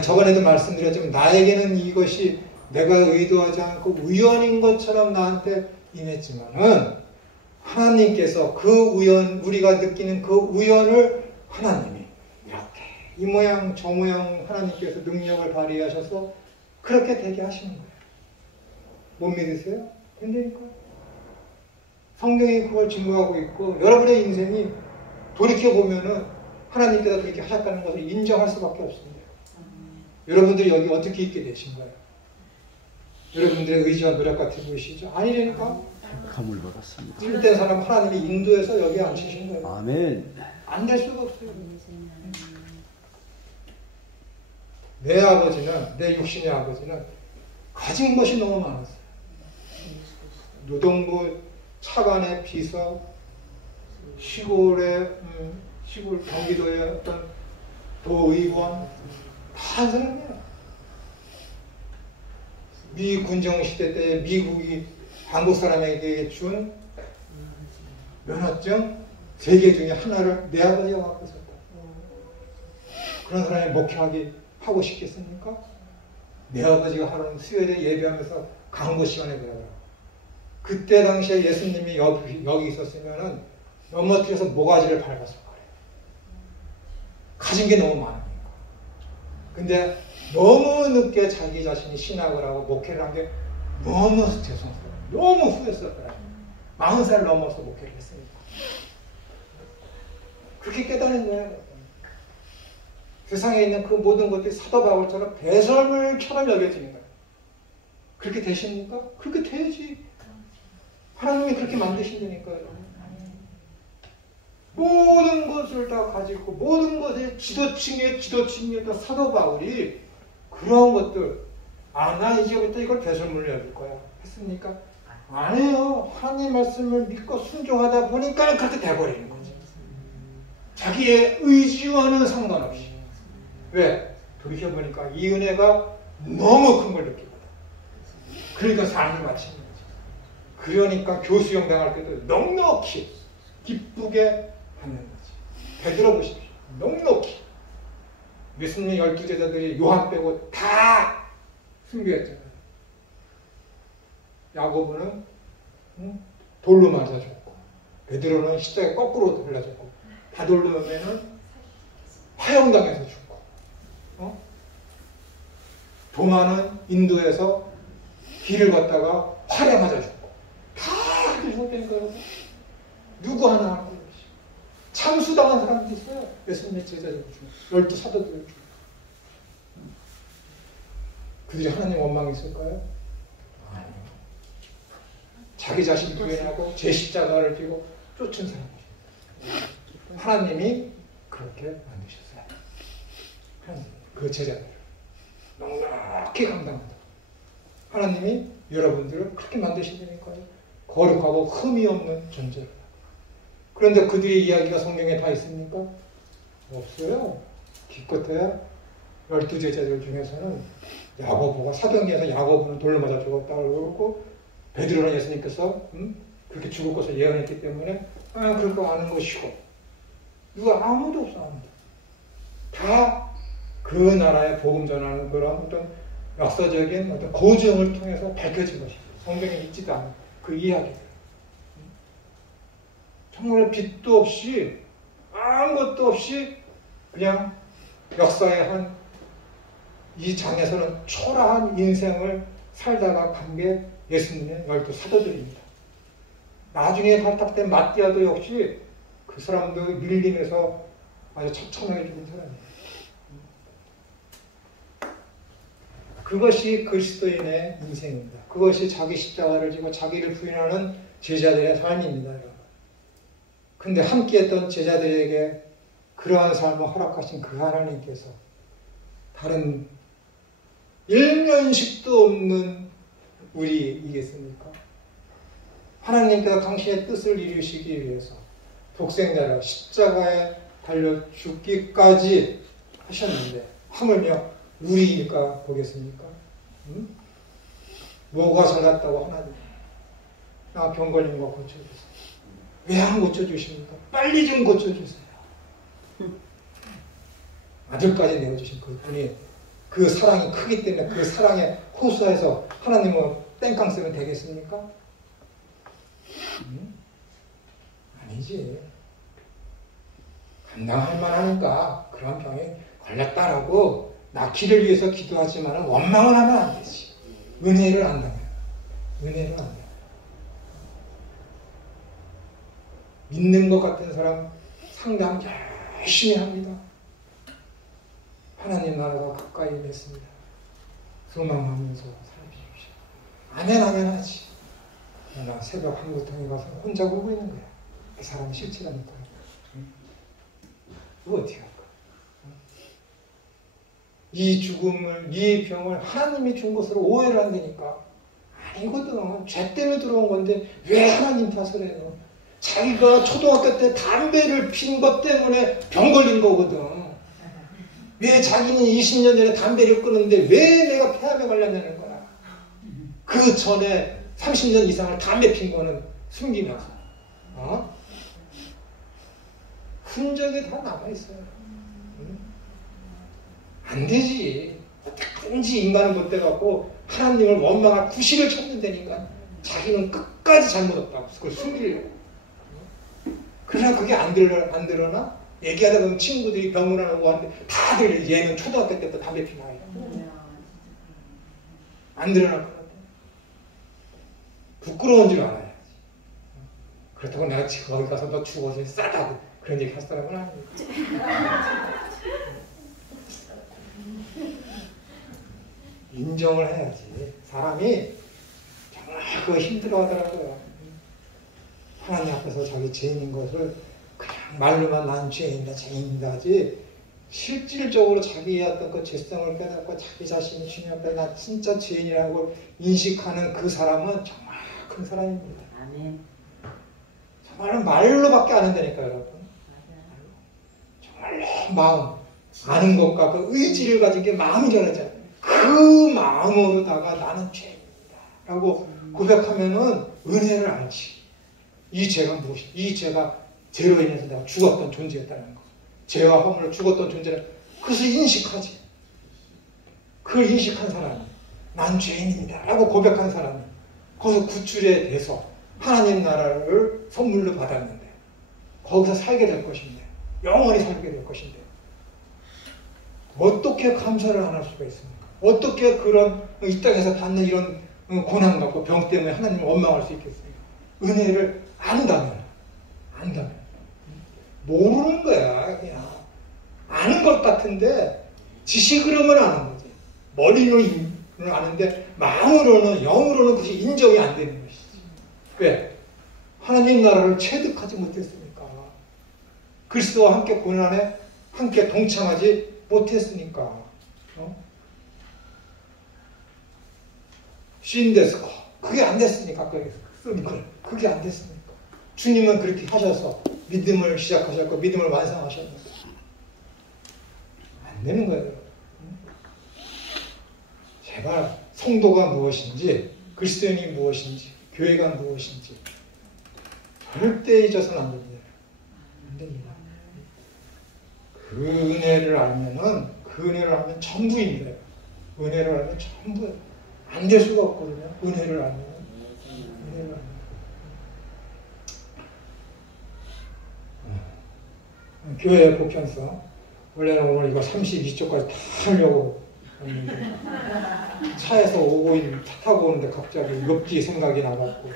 저번에도 말씀드렸지만 나에게는 이것이 내가 의도하지 않고 우연인 것처럼 나한테 임했지만은 하나님께서 그 우연, 우리가 느끼는 그 우연을 하나님이 이렇게 이 모양 저 모양 하나님께서 능력을 발휘하셔서 그렇게 되게 하시는 거예요. 못 믿으세요? 된다니까. 성경이 그걸 증거하고 있고 여러분의 인생이 돌이켜보면은 하나님께서 그렇게 하셨다는 것을 인정할 수밖에 없습니다. 여러분들이 여기 어떻게 있게 되신 거예요? 여러분들의 의지와 노력 같아 보이시죠? 아니라니까. 감을 받았습니다. 잘못된 사람 하나님이 인도해서 여기 앉히신 거예요. 아멘. 안 될 수가 없어요. 내 아버지는, 내 육신의 아버지는 가진 것이 너무 많았어요. 노동부 차관의 비서, 시골 경기도의 어떤 도의원, 다 한 사람이에요. 미 군정시대 때 미국이 한국 사람에게 준 면허증 3개 중에 하나를 내 아버지가 갖고 있었다. 그런 사람이 목회하기 하고 싶겠습니까? 내 아버지가 하는 수요일에 예배하면서 강구 시간에 배워요. 그때 당시에 예수님이 여기 있었으면은 넘어뜨려서 모가지를 밟았을 거예요. 가진 게 너무 많으니까. 근데 너무 늦게 자기 자신이 신학을 하고 목회를 한 게 너무 죄송스러워요. 너무 후회스럽더라고요. 40살 넘어서 목회를 했으니까. 그렇게 깨달은 거예요. 세상에 있는 그 모든 것들이 사도 바울처럼 배설물처럼 여겨지는 거예요. 그렇게 되십니까? 그렇게 돼야지. 하나님이 그렇게 만드신다니까요. 모든 것을 다 가지고 모든 것의 지도층이었던 사도 바울이 그런 것들 나 이제부터 이걸 배설물로 여길 거야 했습니까? 아니에요. 하나님 말씀을 믿고 순종하다 보니까 그렇게 돼버리는 거지. 자기의 의지와는 상관없이. 왜? 돌이켜보니까 이 은혜가 너무 큰 걸 느끼거든. 그러니까 삶을 마치는 거지. 그러니까 교수형 당할 때도 넉넉히 기쁘게 하는 거지. 베드로 보십시오. 넉넉히. 예수님의 12제자들이 요한 빼고 다 순교했잖아요. 야고보는 돌로 맞아 죽고, 베드로는 십자가에 거꾸로 돌려 죽고, 바돌로메는 화형당해서 죽고, 도마는 인도에서 길을 걷다가 활에 맞아 죽고, 다 죽었다니까요. 누구 하나 할 거예요. 참수당한 사람도 있어요. 예수님의 제자들 중에 12 사도들 중에. 그들이 하나님 원망이 있을까요? 아니요. 자기 자신 부인하고 제 십자가를 쥐고 쫓은 사람이죠. 하나님이 그렇게 만드셨어요. 하나님, 그 제자들을 넉넉히 감당한다. 하나님이 여러분들을 그렇게 만드신다니까요. 거룩하고 흠이 없는 존재로. 그런데 그들의 이야기가 성경에 다 있습니까? 없어요. 기껏해야 12제자들 중에서는 야고보가 사도행전에서 야고보는 돌로 맞아 죽었다고 그러고 베드로는 예수님께서 그렇게 죽을 것을 예언했기 때문에 그럴 거 아는 것이고 이거 아무도 없어. 아무도. 다 그 나라의 복음 전하는 그런 어떤 역사적인 어떤 고증을 통해서 밝혀진 것입니다. 성경에 있지도 않은 그 이야기들. 정말 빛도 없이 아무것도 없이 그냥 역사의 한 이 장에서는 초라한 인생을 살다가 간 게 예수님의 12사도들입니다. 나중에 발탁된 마띠아도 역시 그 사람도 밀림에서 아주 처참하게 죽은 사람이에요. 그것이 그리스도인의 인생입니다. 그것이 자기 십자가를 지고 자기를 부인하는 제자들의 삶입니다. 근데 함께했던 제자들에게 그러한 삶을 허락하신 그 하나님께서 다른 일면식도 없는 우리이겠습니까? 하나님께서 당신의 뜻을 이루시기 위해서 독생자를 십자가에 달려 죽기까지 하셨는데 하물며 우리일까 보겠습니까? 뭐가 잘났다고 하나님 나 병 걸린 거 고쳐주세요. 왜 안 고쳐주십니까? 빨리 좀 고쳐주세요. 아들까지 내어주신 그분이 그 사랑이 크기 때문에 그 사랑에 호소해서 하나님은 땡깡 쓰면 되겠습니까? 아니지. 감당할 만하니까 그런 병에 걸렸다라고 낫기를 위해서 기도하지만 원망을 하면 안 되지. 은혜를 안다면. 은혜를 안다면. 믿는 것 같은 사람 상담 열심히 합니다. 하나님 나라가 가까이 맺습니다. 소망하면서 살아주십시오. 아멘 아멘 하지. 나 새벽 한구통에 가서 혼자 울고 있는 거야. 그 사람이 실체라니까. 그거 어떻게 할까? 이 죽음을, 이 병을 하나님이 준 것으로 오해를 한다니까. 아니거든. 죄 때문에 들어온 건데 왜 하나님 탓을 해요? 자기가 초등학교 때 담배를 핀 것 때문에 병 걸린 거거든. 왜 자기는 20년 전에 담배를 끊었는데 왜 내가 폐암에 걸렸냐는 거야. 그 전에 30년 이상을 담배 핀 거는 숨기면서. 흔적이 다 남아있어요. 안 되지. 어떻게든지 인간은 못돼갖고 하나님을 원망할 구실을 찾는다니까. 자기는 끝까지 잘못했다고 그걸 숨기려고. 그러나 그게 안 드러나? 얘기하다 보면 친구들이 병원을 하고 하는데 다들 얘는 초등학교 때부터 담배 피는 아이야. 안 드러날 것 같아. 부끄러운 줄 알아야지. 그렇다고 내가 거기 가서 너 죽어서 싸다고 그런 얘기 할 사람은 아닙니다. 인정을 해야지. 사람이 정말 그거 힘들어 하더라고요. 하나님 앞에서 자기 죄인인 것을 그냥 말로만 난 죄인이다 하지 실질적으로 자기의 어떤 그 죄성을 깨닫고 자기 자신이 주님 앞에 나 진짜 죄인이라고 인식하는 그 사람은 정말 큰 사람입니다. 아멘. 정말 말로밖에 안 한다니까요, 여러분. 정말로 마음, 아는 것과 그 의지를 가진 게 마음이잖아요. 그 마음으로다가 나는 죄인이다 라고 고백하면은 은혜를 알지. 이 죄가 무엇이? 이 죄가 죄로 인해서 내가 죽었던 존재였다는 거. 죄와 허물로 죽었던 존재를 그것을 인식하지. 그걸 인식한 사람이 난 죄인입니다 라고 고백한 사람이 거기서 구출에 대해서 하나님 나라를 선물로 받았는데 거기서 살게 될 것인데 영원히 살게 될 것인데 어떻게 감사를 안 할 수가 있습니까? 어떻게 그런 이 땅에서 받는 이런 고난 갖고 병 때문에 하나님을 원망할 수 있겠습니까? 은혜를 안다면 모르는 거야. 그냥 아는 것 같은데 지식으로만 아는 거지. 머리로는 아는데 마음으로는 영으로는 그것이 인정이 안 되는 것이지. 왜? 하나님 나라를 체득하지 못했으니까. 그리스도와 함께 고난에 함께 동참하지 못했으니까. 신데스코 그게 안 됐으니까 그게 안 됐으니까 주님은 그렇게 하셔서 믿음을 시작하셨고 믿음을 완성하셨는데 되는 거예요. 제발 성도가 무엇인지, 그리스도인이 무엇인지, 교회가 무엇인지 절대 잊어서는 안 됩니다. 안 됩니다. 그 은혜를 알면은, 그 은혜를 알면 전부입니다. 은혜를 알면 전부. 안 될 수가 없거든요. 은혜를 알면. 은혜를 알면. 교회의 보편성. 원래는 오늘 이거 32쪽까지 다 하려고 했는데 차에서 오고 있는, 차 타고 오는데 갑자기 엽기 생각이 나갖고.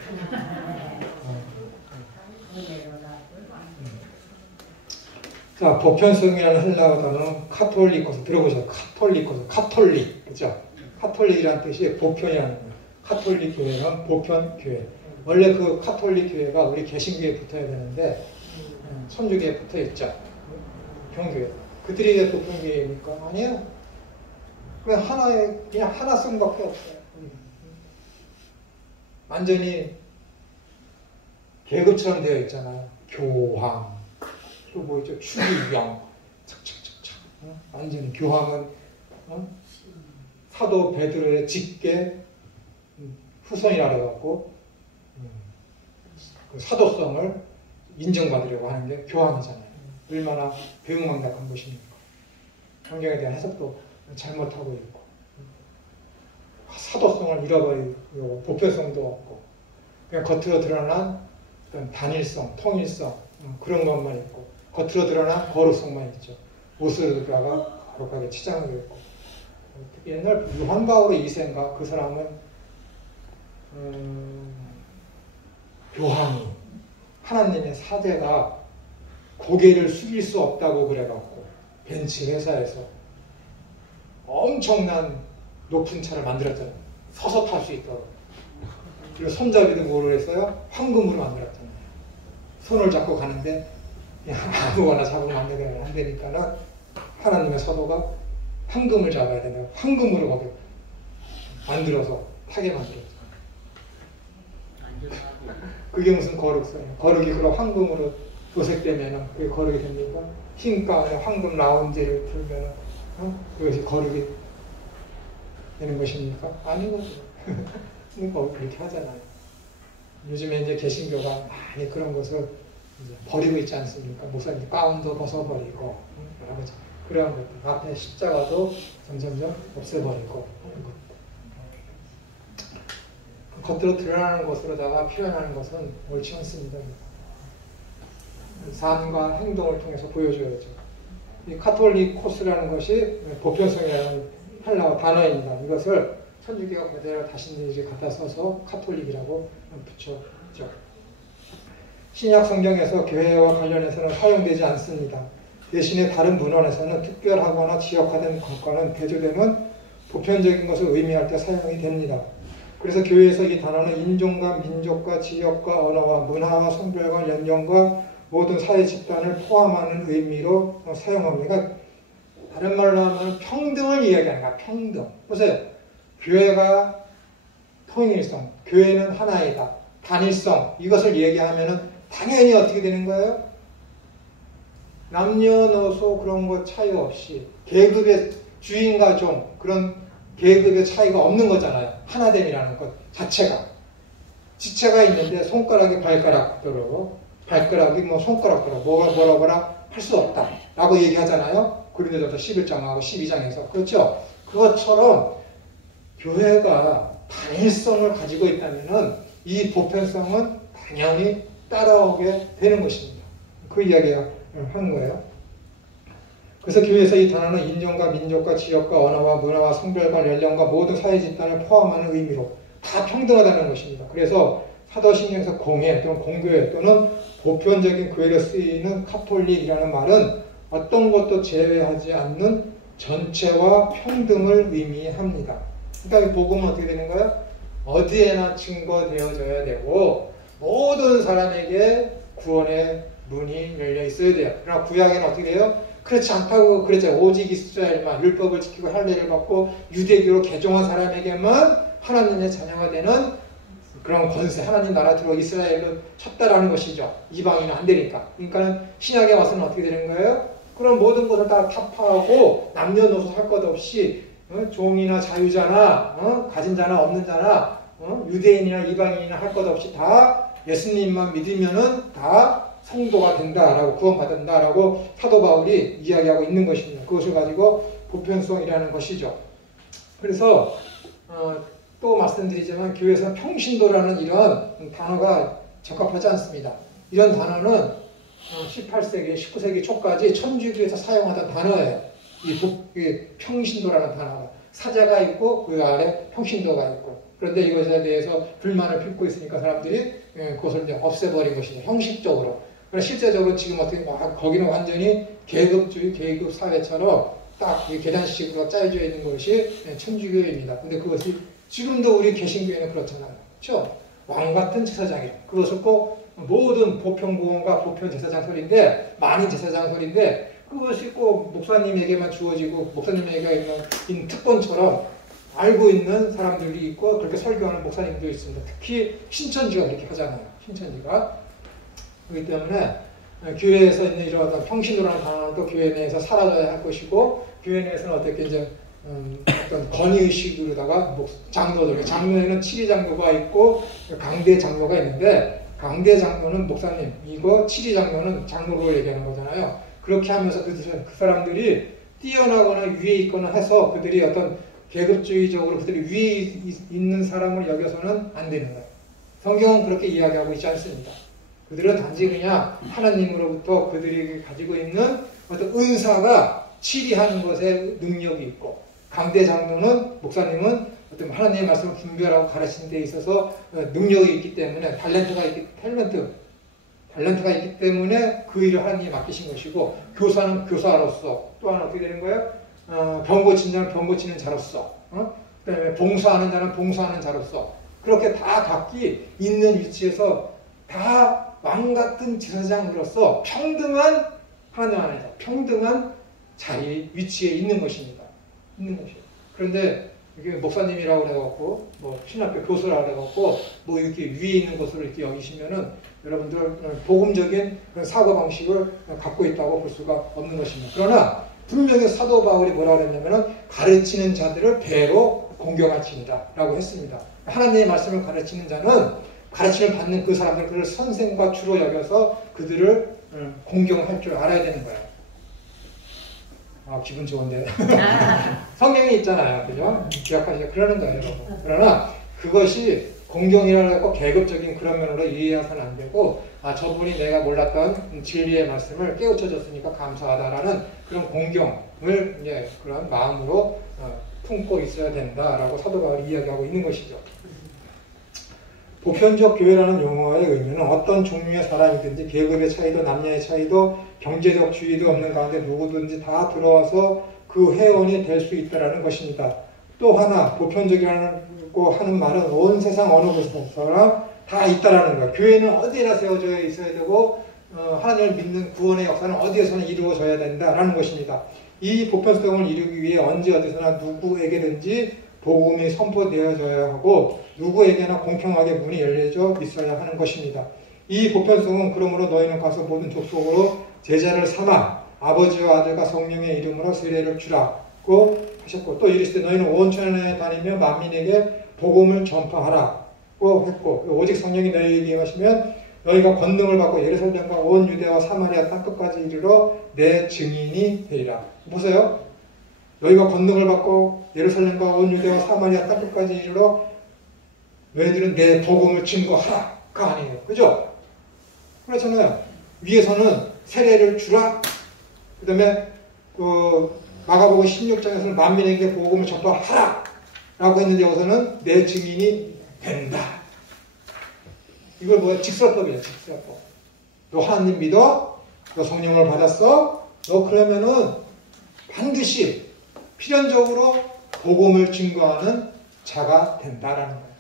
자, 보편성이라는 헬라어 단어는 카톨리코스 들어보셨죠? 카톨리코스, 카톨릭, 그죠? 카톨릭이라는 뜻이 보편이라는 거예요. 카톨릭 교회는 보편 교회. 원래 그 카톨릭 교회가 우리 개신교에 붙어야 되는데 천주교에 붙어 있죠. 병교회. 그들이 왜 보편교회입니까? 아니에요. 그냥 하나의, 그냥 하나성밖에 없어요. 완전히 계급처럼 되어 있잖아요. 교황, 또 뭐 있죠? 추기경, 착착착착. 완전히 교황은 사도 베드로의 직계 후손이라 그래갖고 그 사도성을 인정받으려고 하는 게 교황이잖아요. 얼마나 배은망덕한 것입니까? 성경에 대한 해석도 잘못하고 있고 사도성을 잃어버리고 보편성도 없고 그냥 겉으로 드러난 단일성, 통일성 그런 것만 있고 겉으로 드러난 거룩성만 있죠. 옷을다가 거룩하게 치장을 입고 옛날 요한 바오로 2세인가 그 사람은 교황이 하나님의 사제가 고개를 숙일 수 없다고 그래갖고 벤츠 회사에서 엄청난 높은 차를 만들었잖아요. 서서 탈 수 있도록. 그리고 손잡이도 뭐로 했어요? 황금으로 만들었잖아요. 손을 잡고 가는데 그냥 아무거나 잡으면 안 되니까는 하나님의 사도가 황금을 잡아야 된다. 황금으로 거기 만들어서 타게 만들었죠. 그게 무슨 거룩성이에요? 거룩이 그럼 황금으로 도색되면은 그게 거룩이 됩니까? 흰 가운에 황금 라운지를 풀면은 그것이 거룩이 되는 것입니까? 아니거든요. 그러니까 그렇게 하잖아요. 요즘에 이제 개신교가 많이 그런 것을 이제 버리고 있지 않습니까? 목사님 가운도 벗어버리고 여러 가지 그런 것들 앞에 십자가도 점점점 없애버리고 겉으로 드러나는 것으로다가 표현하는 것은 옳지 않습니다. 삶과 행동을 통해서 보여줘야죠. 이 카톨리코스라는 것이 보편성이라는 헬라어 단어입니다. 이것을 천주교가 그대로 다시 갖다 써서 카톨릭이라고 붙였죠. 신약 성경에서 교회와 관련해서는 사용되지 않습니다. 대신에 다른 문헌에서는 특별하거나 지역화된 관과는 대조되는 보편적인 것을 의미할 때 사용이 됩니다. 그래서 교회에서 이 단어는 인종과 민족과 지역과 언어와 문화와 성별과 연령과 모든 사회 집단을 포함하는 의미로 사용합니다. 다른 말로 하면 평등을 이야기하는 거야. 평등. 보세요. 교회가 통일성, 교회는 하나이다. 단일성, 이것을 얘기하면 당연히 어떻게 되는 거예요? 남녀노소 그런 것 차이 없이 계급의 주인과 종 그런 계급의 차이가 없는 거잖아요. 하나됨이라는 것 자체가. 지체가 있는데 손가락이 발가락대로 발가락이 뭐 손가락대로 뭐라 할 수 없다 라고 얘기하잖아요. 고린도전서 11장하고 12장에서. 그렇죠? 그것처럼 교회가 단일성을 가지고 있다면 이 보편성은 당연히 따라오게 되는 것입니다. 그 이야기를 하는 거예요. 그래서 교회에서 이 단어는 인종과 민족과 지역과 언어와 문화와 성별과 연령과 모든 사회 집단을 포함하는 의미로 다 평등하다는 것입니다. 그래서 사도신경에서 공회 또는 공교회 또는 보편적인 교회로 쓰이는 카톨릭이라는 말은 어떤 것도 제외하지 않는 전체와 평등을 의미합니다. 그러니까 이 복음은 어떻게 되는 거예요? 어디에나 증거되어져야 되고 모든 사람에게 구원의 문이 열려 있어야 돼요. 그러나 구약에는 어떻게 돼요? 그렇지 않다고 그랬죠. 오직 이스라엘만 율법을 지키고 할례를 받고 유대교로 개종한 사람에게만 하나님의 자녀가 되는 그런 권세, 하나님 나라 들어 이스라엘로 쳤다라는 것이죠. 이방인은 안 되니까. 그러니까 신약에 와서는 어떻게 되는 거예요? 그런 모든 것을 다 타파하고 남녀노소 할 것 없이 종이나 자유자나 가진 자나 없는 자나 유대인이나 이방인이나 할 것 없이 다 예수님만 믿으면은 다 성도가 된다라고 구원받는다라고 사도 바울이 이야기하고 있는 것입니다. 그것을 가지고 보편성이라는 것이죠. 그래서 또 말씀드리지만 교회에서는 평신도라는 이런 단어가 적합하지 않습니다. 이런 단어는 18세기, 19세기 초까지 천주교에서 사용하던 단어예요. 이 평신도라는 단어가 사자가 있고 그 아래 평신도가 있고, 그런데 이것에 대해서 불만을 품고 있으니까 사람들이 그것을 이제 없애버린 것이죠. 형식적으로. 그러나 실제적으로 지금 어떻게 거기는 완전히 계급주의, 계급 사회처럼 딱 계단식으로 짜여져 있는 것이 천주교입니다. 근데 그것이 지금도 우리 개신교회는 그렇잖아요. 그렇죠? 왕 같은 제사장이에요. 그것을 꼭 모든 보편공원과 보편제사장설인데, 많은 제사장설인데 그것이 꼭 목사님에게만 주어지고 목사님에게 있는 특권처럼 알고 있는 사람들이 있고 그렇게 설교하는 목사님도 있습니다. 특히 신천지가 그렇게 하잖아요. 신천지가. 그렇기 때문에 교회에서 있는 이런 평신도라는 단어도 교회 내에서 사라져야 할 것이고, 교회 내에서는 어떻게 이제 어떤 건의의식으로다가 장로에는 7위 장로가 있고 강대 장로가 있는데, 강대 장로는 목사님이고 7위 장로는 장로를 얘기하는 거잖아요. 그렇게 하면서 그 사람들이 뛰어나거나 위에 있거나 해서 그들이 어떤 계급주의적으로 그들이 위에 있는 사람을 여겨서는 안 되는 거예요. 성경은 그렇게 이야기하고 있지 않습니다. 그들은 단지 그냥 하나님으로부터 그들이 가지고 있는 어떤 은사가 치리하는 것에 능력이 있고, 강대 장로는, 목사님은 어떤 하나님의 말씀을 분별하고 가르치는 데 있어서 능력이 있기 때문에 탤런트가 있기 때문에 그 일을 하나님이 맡기신 것이고, 교사는 교사로서, 또 하나 어떻게 되는 거예요? 병 고치는 자는 병 고치는 자로서, 그다음에 봉사하는 자는 봉사하는 자로서, 그렇게 다 각기 있는 위치에서 다 왕같은 제사장으로서 평등한 하나님 안에서 평등한 자리 위치에 있는 것입니다. 있는 것이에요. 그런데 이게 목사님이라고 해갖고 뭐 신학교 교수라고 해갖고 뭐 이렇게 위에 있는 것으로 이렇게 여기시면은 여러분들 복음적인 그런 사고 방식을 갖고 있다고 볼 수가 없는 것입니다. 그러나 분명히 사도 바울이 뭐라고 그랬냐면은 가르치는 자들을 배로 공경하시니라라고 했습니다. 하나님의 말씀을 가르치는 자는 가르침을 받는 그 사람들, 그를 선생과 주로 여겨서 그들을 공경할 줄 알아야 되는 거예요. 기분 좋은데. 성경이 있잖아요. 그죠? 기억하시죠? 그러는 거예요, 여러분. 그러나 그것이 공경이라고 해서 계급적인 그런 면으로 이해해서는 안 되고, 저분이 내가 몰랐던 진리의 말씀을 깨우쳐줬으니까 감사하다라는 그런 공경을 이제 그런 마음으로 품고 있어야 된다라고 사도 바울이 이야기하고 있는 것이죠. 보편적 교회라는 용어의 의미는 어떤 종류의 사람이든지 계급의 차이도 남녀의 차이도 경제적 주의도 없는 가운데 누구든지 다 들어와서 그 회원이 될 수 있다는 것입니다. 또 하나 보편적이라고 하는 말은 온 세상 어느 곳에서나 다 있다라는 거예요. 교회는 어디에나 세워져 있어야 되고 하나님을 믿는 구원의 역사는 어디에서나 이루어져야 된다라는 것입니다. 이 보편성을 이루기 위해 언제 어디서나 누구에게든지 복음이 선포되어져야 하고 누구에게나 공평하게 문이 열려져 있어야 하는 것입니다. 이 보편성은 그러므로 너희는 가서 모든 족속으로 제자를 삼아 아버지와 아들과 성령의 이름으로 세례를 주라고 하셨고, 또 이르시되 너희는 온 천하에 다니며 만민에게 복음을 전파하라고 했고, 오직 성령이 너희에게 임하시면 너희가 권능을 받고 예루살렘과 온 유대와 사마리아 땅끝까지 이르러 내 증인이 되리라. 보세요. 너희가 권능을 받고 예루살렘과 온 유대와 사마리아 땅끝까지 이르러 너희들은 내 복음을 증거하라가 아니에요. 그죠? 그렇잖아요. 위에서는 세례를 주라. 그 다음에 마가복음 16장에서는 만민에게 복음을 전파하라 라고 했는데 여기서는 내 증인이 된다. 이걸 뭐야? 직설법이에요. 직설법. 너 하나님 믿어? 너 성령을 받았어? 너 그러면은 반드시 필연적으로 복음을 증거하는 자가 된다라는 거예요.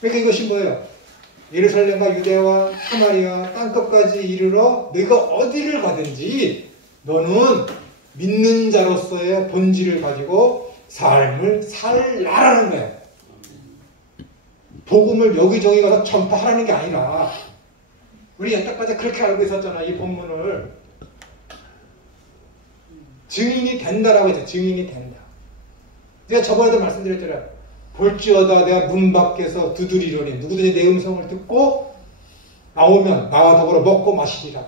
그러니까 이것이 뭐예요? 예루살렘과 유대와 사마리아 땅끝까지 이르러 너희가 어디를 가든지 너는 믿는 자로서의 본질을 가지고 삶을 살라라는 거예요. 복음을 여기저기 가서 전파하라는 게 아니라, 우리 여태까지 그렇게 알고 있었잖아, 이 본문을. 증인이 된다라고 했죠. 증인이 된다. 제가 저번에도 말씀드렸잖아요. 볼지어다 내가 문 밖에서 두드리려니 누구든지 내 음성을 듣고 나오면 나와 더불어 먹고 마시리라.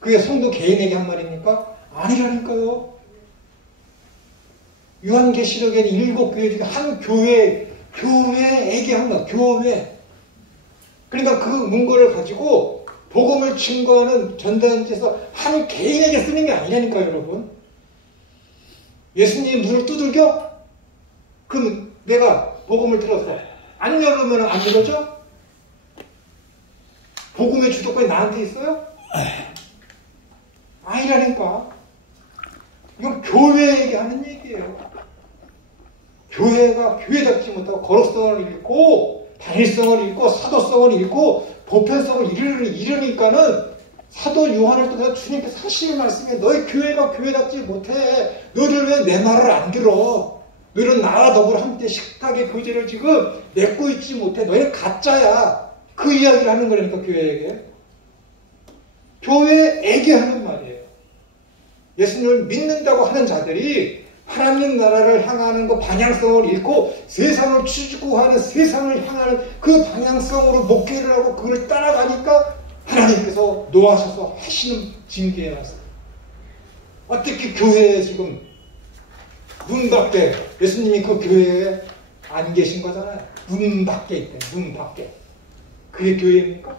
그게 성도 개인에게 한 말입니까? 아니라니까요. 요한계시록에는 7교회 중에 한 교회에게 한 말, 교회. 그러니까 그 문구를 가지고 복음을 증거하는 전단지에서 한 개인에게 쓰는 게 아니라니까요, 여러분. 예수님이 문을 두들겨? 그럼 내가 복음을 들어서 안 열으면 안 열어져? 복음의 주도권이 나한테 있어요? 아니라니까. 이건 교회에게 하는 얘기예요. 교회가 교회답지 못하고 거룩성을 잃고 단일성을 잃고 사도성을 잃고 보편성을 잃으니까는 사도 요한을 통해서 주님께서 하시는 말씀에 너희 교회가 교회답지 못해. 너희들 왜 내 말을 안 들어? 너희는 나와 더불어 함께 식탁의 교제를 지금 맺고 있지 못해. 너희는 가짜야. 그 이야기를 하는 거라니까, 교회에게. 교회에게 하는 말이에요. 예수님을 믿는다고 하는 자들이 하나님 나라를 향하는 그 방향성을 잃고 세상을 추구하는 세상을 향하는 그 방향성으로 목회를 하고 그걸 따라가니까 하나님께서 노하셔서 하시는 징계의 말씀. 어떻게 교회에 지금 문 밖에 예수님이 그 교회에 안 계신 거잖아요. 문 밖에 있대. 문 밖에. 그게 교회입니까?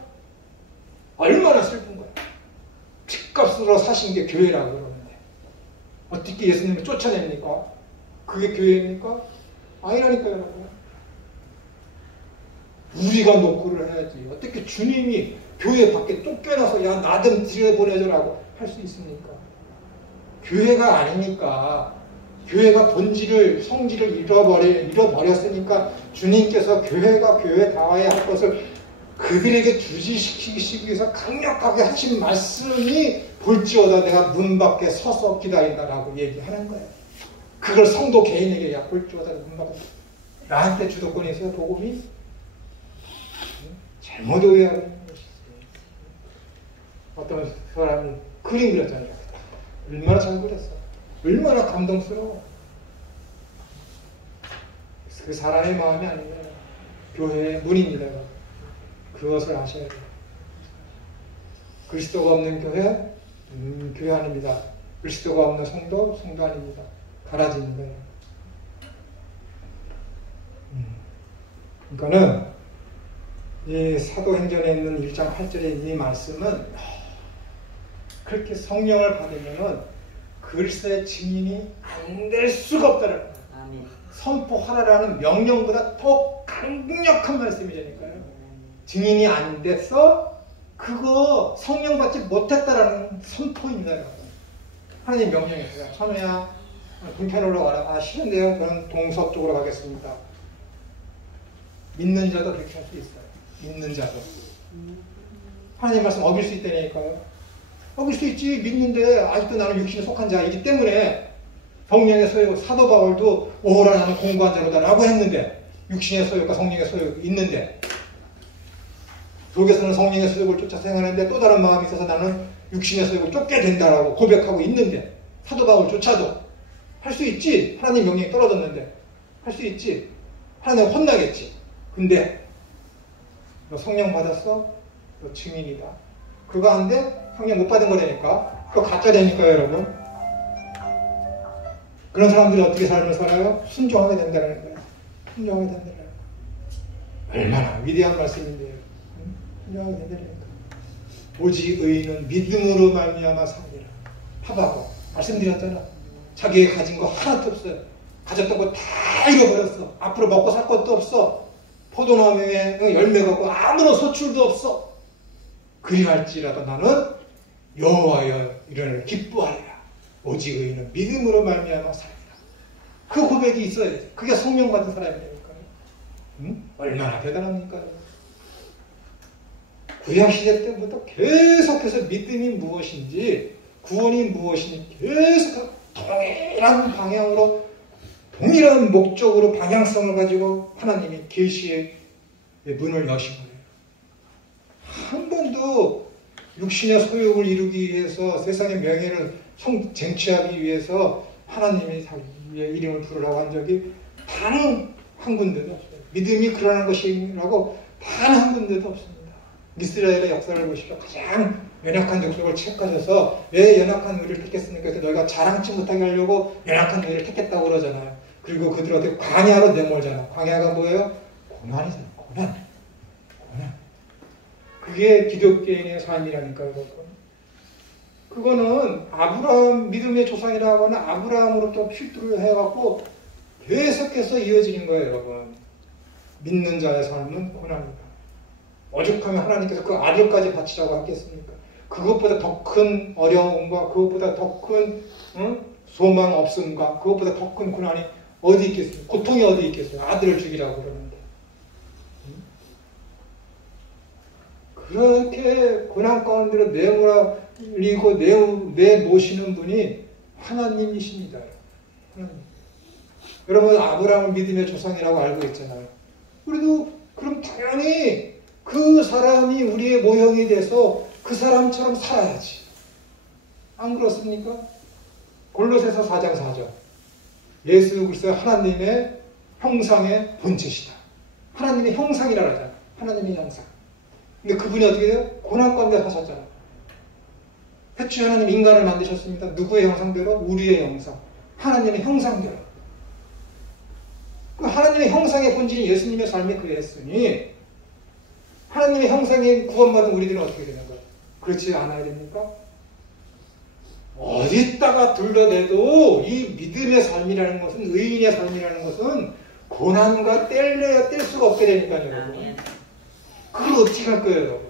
얼마나 슬픈 거야. 핏값으로 사신 게 교회라고 그러는데 어떻게 예수님을 쫓아냅니까? 그게 교회입니까? 아니라니까요, 여러분. 우리가 노크를 해야지. 어떻게 주님이 교회 밖에 쫓겨나서 야 나 좀 들여보내줘라고 할 수 있습니까? 교회가 아니니까 교회가 본질을 성질을 잃어버렸으니까 주님께서 교회가 교회다워야 할 것을 그들에게 주지시키기 위해서 강력하게 하신 말씀이 볼지어다 내가 문 밖에 서서 기다린다라고 얘기하는 거예요. 그걸 성도 개인에게 야 볼지어다 문 밖에 나한테 주도권이 있어요. 복음이 잘못 오해하는 것이 어떤 사람이 그림 그렸잖아요. 얼마나 잘 그렸어. 얼마나 감동스러워. 그 사람의 마음이 아니면 교회의 문입니다. 그것을 아셔야 돼요. 그리스도가 없는 교회, 교회 아닙니다. 그리스도가 없는 성도, 성도 아닙니다. 가라집니다. 그러니까는 이 사도행전에 있는 1장 8절의 이 말씀은 그렇게 성령을 받으면은 그리스도의 증인이 안 될 수가 없다는 거예요. 선포하라라는 명령보다 더 강력한 말씀이라니까요. 증인이 안 돼서 그거 성령 받지 못했다라는 선포입니다. 하나님 명령이었어요. 선우야, 동편으로 가라. 아, 싫은데요. 저는 동서쪽으로 가겠습니다. 믿는 자도 그렇게 할 수 있어요. 믿는 자도. 하나님 말씀 어길 수 있다니까요. 어길 수 있지. 믿는데 아직도 나는 육신에 속한 자이기 때문에 성령의 소욕, 사도 바울도 오호라 나는 공고한 자로다 라고 했는데 육신의 소욕과 성령의 소욕이 있는데 속에서는 성령의 소욕을 쫓아서 행하는데 또 다른 마음이 있어서 나는 육신의 소욕을 쫓게 된다라고 고백하고 있는데 사도 바울조차도 할 수 있지. 하나님 명령이 떨어졌는데 할 수 있지. 하나님 혼나겠지. 근데 너 성령 받았어? 너 증인이다. 그거 안 돼? 성령 못 받은 거라니까. 그거 가짜 되니까요, 여러분. 그런 사람들이 어떻게 삶을 살아요? 순종하게 된다는 거예요. 순종하게 된다는 거예요. 얼마나 위대한 말씀인데요. 순종하게 된다는 거예요. 오직 의인은 믿음으로 말미암아 사니라. 하박국 말씀드렸잖아. 자기가 가진 거 하나도 없어요. 가졌던 거 다 잃어버렸어. 앞으로 먹고 살 것도 없어. 포도나무에 열매가 없고 아무런 소출도 없어. 그리할지라도 나는 여호와여 이르노니 기뻐하리라. 오직 의인은 믿음으로 말미암아 살리라. 그 고백이 있어야 돼. 그게 성령 받은 사람이니까요. 얼마나 대단합니까? 구약시대 때부터 계속해서 믿음이 무엇인지 구원이 무엇인지 계속 동일한 방향으로 동일한 목적으로 방향성을 가지고 하나님이 계시의 문을 여신 거예요. 한 번도 육신의 소욕을 이루기 위해서 세상의 명예를 쟁취하기 위해서 하나님이 자기의 이름을 부르라고 한 적이 단 한 군데도 없어요. 믿음이 그러는 것이라고 단 한 군데도 없습니다. 이스라엘의 역사를 보시면 가장 연약한 족속을 책하셔서 왜 연약한 우리를 택했습니까? 그래서 너희가 자랑치 못하게 하려고 연약한 너희를 택했다고 그러잖아요. 그리고 그들한테 광야로 내몰잖아. 광야가 뭐예요? 고난이잖아. 고난. 그게 기독교인의 삶이라니까요. 그거는 아브라함 믿음의 조상이라고 하는 아브라함으로부터 필두를 해갖고 계속해서 이어지는 거예요, 여러분. 믿는 자의 삶은 고난이다. 오죽하면 하나님께서 그 아들까지 바치라고 하겠습니까? 그것보다 더 큰 어려움과 그것보다 더 큰 소망 없음과 그것보다 더 큰 고난이 어디 있겠습니까? 고통이 어디 있겠어요? 아들을 죽이라고 그러는데. 그렇게 고난 가운데로 내몰리고 내모시는 분이 하나님이십니다. 하나님. 여러분 아브라함을 믿음의 조상이라고 알고 있잖아요. 그래도 그럼 당연히 그 사람이 우리의 모형이 돼서 그 사람처럼 살아야지. 안 그렇습니까? 골로새서 4장 4절. 예수 그리스도 하나님의 형상의 본체시다. 하나님의 형상이라 그러잖아요. 하나님의 형상. 근데 그분이 어떻게 돼요? 고난 가운데 사셨잖아요. 태초에 하나님 인간을 만드셨습니다. 누구의 형상대로? 우리의 형상. 하나님의 형상대로. 그 하나님의 형상의 본질이 예수님의 삶이 그랬으니 하나님의 형상에 구원받은 우리들은 어떻게 되는 거예요? 그렇지 않아야 됩니까? 어디다가 둘러대도 이 믿음의 삶이라는 것은, 의인의 삶이라는 것은 고난과 뗄래야 뗄 수가 없게 되니까요, 여러분. 그걸 어떻게 할 거예요, 여러분?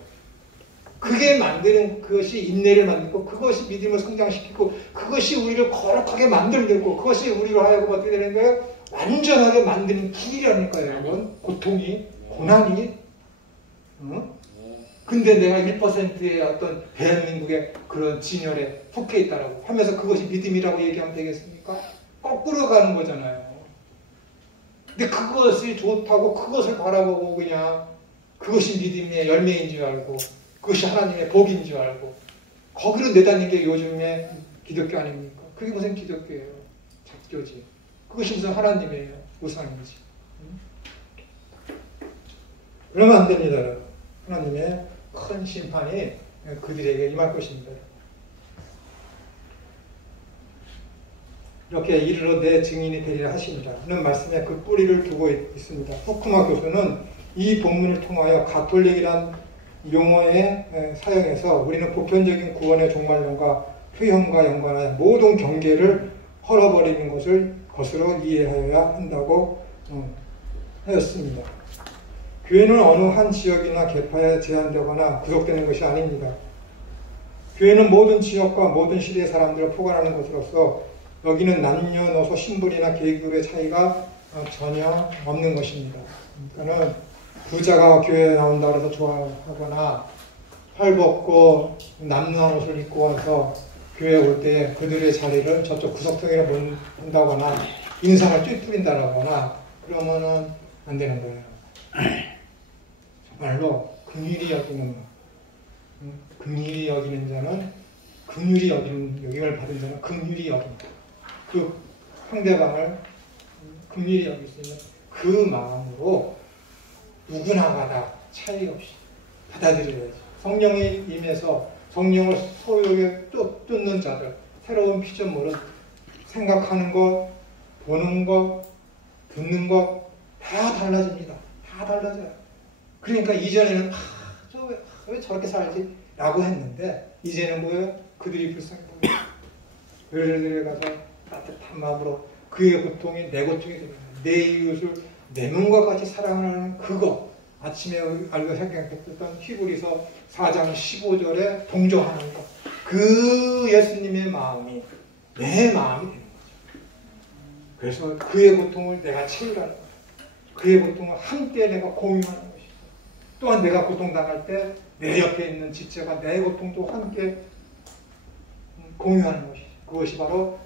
그게 만드는 그것이 인내를 만들고, 그것이 믿음을 성장시키고, 그것이 우리를 거룩하게 만들고, 그것이 우리를 하여금 어떻게 되는 거예요? 완전하게 만드는 길이라니까요, 여러분. 고통이, 고난이. 근데 내가 1%의 어떤 대한민국의 그런 진열에 속해 있다라고 하면서 그것이 믿음이라고 얘기하면 되겠습니까? 거꾸로 가는 거잖아요. 근데 그것이 좋다고 그것을 바라보고 그냥 그것이 믿음의 열매인 줄 알고 그것이 하나님의 복인 줄 알고 거기로 내다니는 게 요즘의 기독교 아닙니까? 그게 무슨 기독교예요? 작교지. 그것이 무슨 하나님의 우상이지. 그러면 안 됩니다. 하나님의 큰 심판이 그들에게 임할 것입니다. 이렇게 이르러 내 증인이 되리라 하십니다. 하는 말씀에 그 뿌리를 두고 있습니다. 후쿠마 교수는 이 본문을 통하여 가톨릭이란 용어에 사용해서 우리는 보편적인 구원의 종말론과 표현과 연관하여 모든 경계를 헐어버리는 것으로 이해하여야 한다고 하였습니다. 교회는 어느 한 지역이나 계파에 제한되거나 구속되는 것이 아닙니다. 교회는 모든 지역과 모든 시대의 사람들을 포괄하는 것으로서 여기는 남녀노소 신분이나 계급의 차이가 전혀 없는 것입니다. 그러니까는 부자가 교회에 나온다 그래서 좋아하거나 헐벗고 남루한 옷을 입고 와서 교회에 올 때 그들의 자리를 저쪽 구석통에 본다거나 인상을 찌푸린다거나 그러면은 안 되는 거예요. 정말로 긍휼히 여기는 긍휼히 여기는 자는 긍휼히 여김을 받은 자는 긍휼히 여긴다. 그 상대방을 긍휼히 여길 수 있는 그 마음으로 누구나마다 차이 없이 받아들여야지. 성령이 임해서 성령을 소유에 쫓는 자들, 새로운 피조물은 생각하는 것, 보는 것, 듣는 것 다 달라집니다. 다 달라져요. 그러니까 이전에는 왜 저렇게 살지? 라고 했는데 이제는 뭐예요? 그들이 불쌍해 보여요. 그들에 가서 따뜻한 마음으로 그의 고통이 내 고통이 됩니다. 내 이웃을 내 몸과 같이 사랑하는 그거 아침에 알고 생각했던 히브리서 4장 15절에 동정하는 것 그 예수님의 마음이 내 마음이 되는 거죠. 그래서 그의 고통을 내가 채우라는 거예요. 그의 고통을 함께 내가 공유하는 것이죠. 또한 내가 고통당할 때 내 옆에 있는 지체가 내 고통도 함께 공유하는 것이죠. 그것이 바로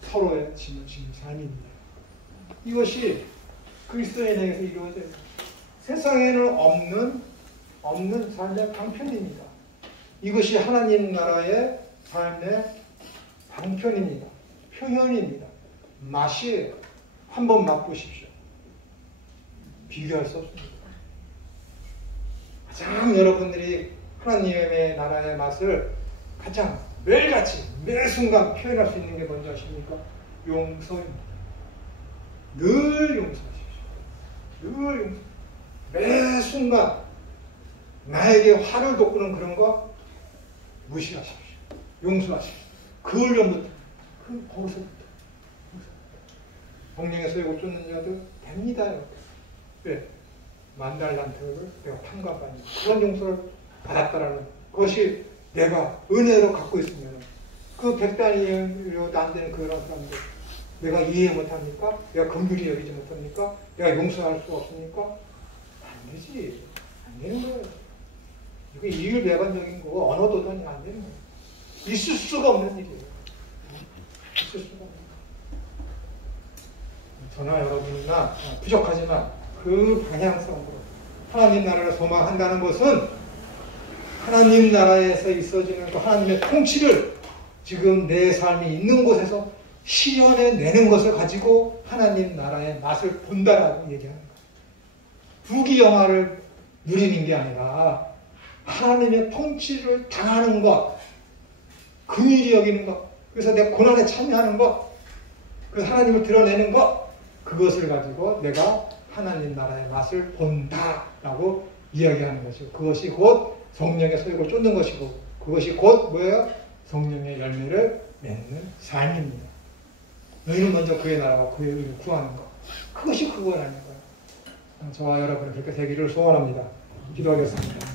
서로의 짐을 지는 삶입니다. 이것이 그리스도인에게서 이루어져요. 세상에는 없는 삶의 방편입니다. 이것이 하나님 나라의 삶의 방편입니다. 표현입니다. 맛이에요. 한번 맛보십시오. 비교할 수 없습니다. 가장 여러분들이 하나님의 나라의 맛을 가장 매일같이 매 순간 표현할 수 있는 게 뭔지 아십니까? 용서입니다. 늘 용서하십시오. 늘 용서. 매 순간 나에게 화를 돋구는 그런 거 무시하십시오. 용서하십시오. 그 훈련부터, 거기서부터. 성령의 소욕을 쫓는 자들 됩니다. 왜? 만달란트를 내가 탕감받는 그런 용서를 받았다라는 그것이 내가 은혜로 갖고 있으면 그 100단위로도 안 되는 그런 사람들 내가 이해 못합니까? 내가 긍휼히 여기지 못합니까? 내가 용서할 수 없습니까? 안 되지. 안 되는 거예요. 이게 이율배반적인 거고 언어도전이 안 되는 거예요. 있을 수가 없는 일이에요. 있을 수가 없는 거예요. 저나 여러분이나 부족하지만 그 방향성으로 하나님 나라를 소망한다는 것은 하나님 나라에서 있어지는 그 하나님의 통치를 지금 내 삶이 있는 곳에서 실현해내는 것을 가지고 하나님 나라의 맛을 본다라고 얘기하는 거예요. 부귀영화를 누리는 게 아니라 하나님의 통치를 당하는 것, 긍휼히 여기는 것, 그래서 내 고난에 참여하는 것, 그래서 하나님을 드러내는 것, 그것을 가지고 내가 하나님 나라의 맛을 본다라고 이야기하는 것이고 그것이 곧 성령의 소욕을 쫓는 것이고 그것이 곧 뭐예요? 성령의 열매를 맺는 삶입니다. 너희는 먼저 그의 나라와 그의 의를 구하는 것. 그것이 그거라는 거예요. 저와 여러분이 그렇게 되기를 소원합니다. 기도하겠습니다.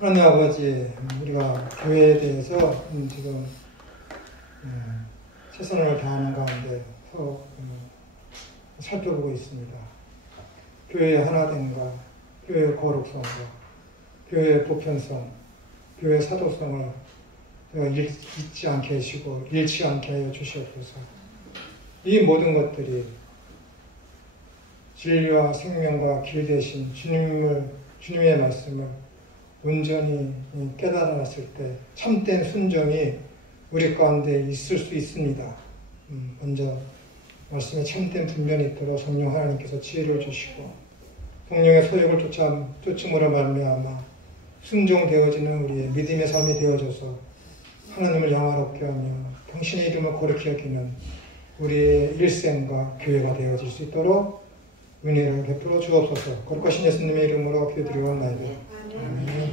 하나님 아버지, 우리가 교회에 대해서 지금 최선을 다하는 가운데 살펴보고 있습니다. 교회의 하나됨과 교회의 거룩성과 교회의 보편성, 교회의 사도성을 잊지 않게 하시고 잃지 않게 하여 주시옵소서. 이 모든 것들이 진리와 생명과 길 되신 주님의 말씀을 온전히 깨달았을 때 참된 순종이 우리 가운데 있을 수 있습니다. 먼저 말씀에 참된 분별이 있도록 성령 하나님께서 지혜를 주시고 성령의 소욕을 쫓음으로 말미암아 순종되어지는 우리의 믿음의 삶이 되어져서 하나님을 영화롭게 하며 당신의 이름을 거룩히 여기는 우리의 일생과 교회가 되어질 수 있도록 은혜를 베풀어 주옵소서. 거룩하신 예수님의 이름으로 기도드리옵나이다. 아멘.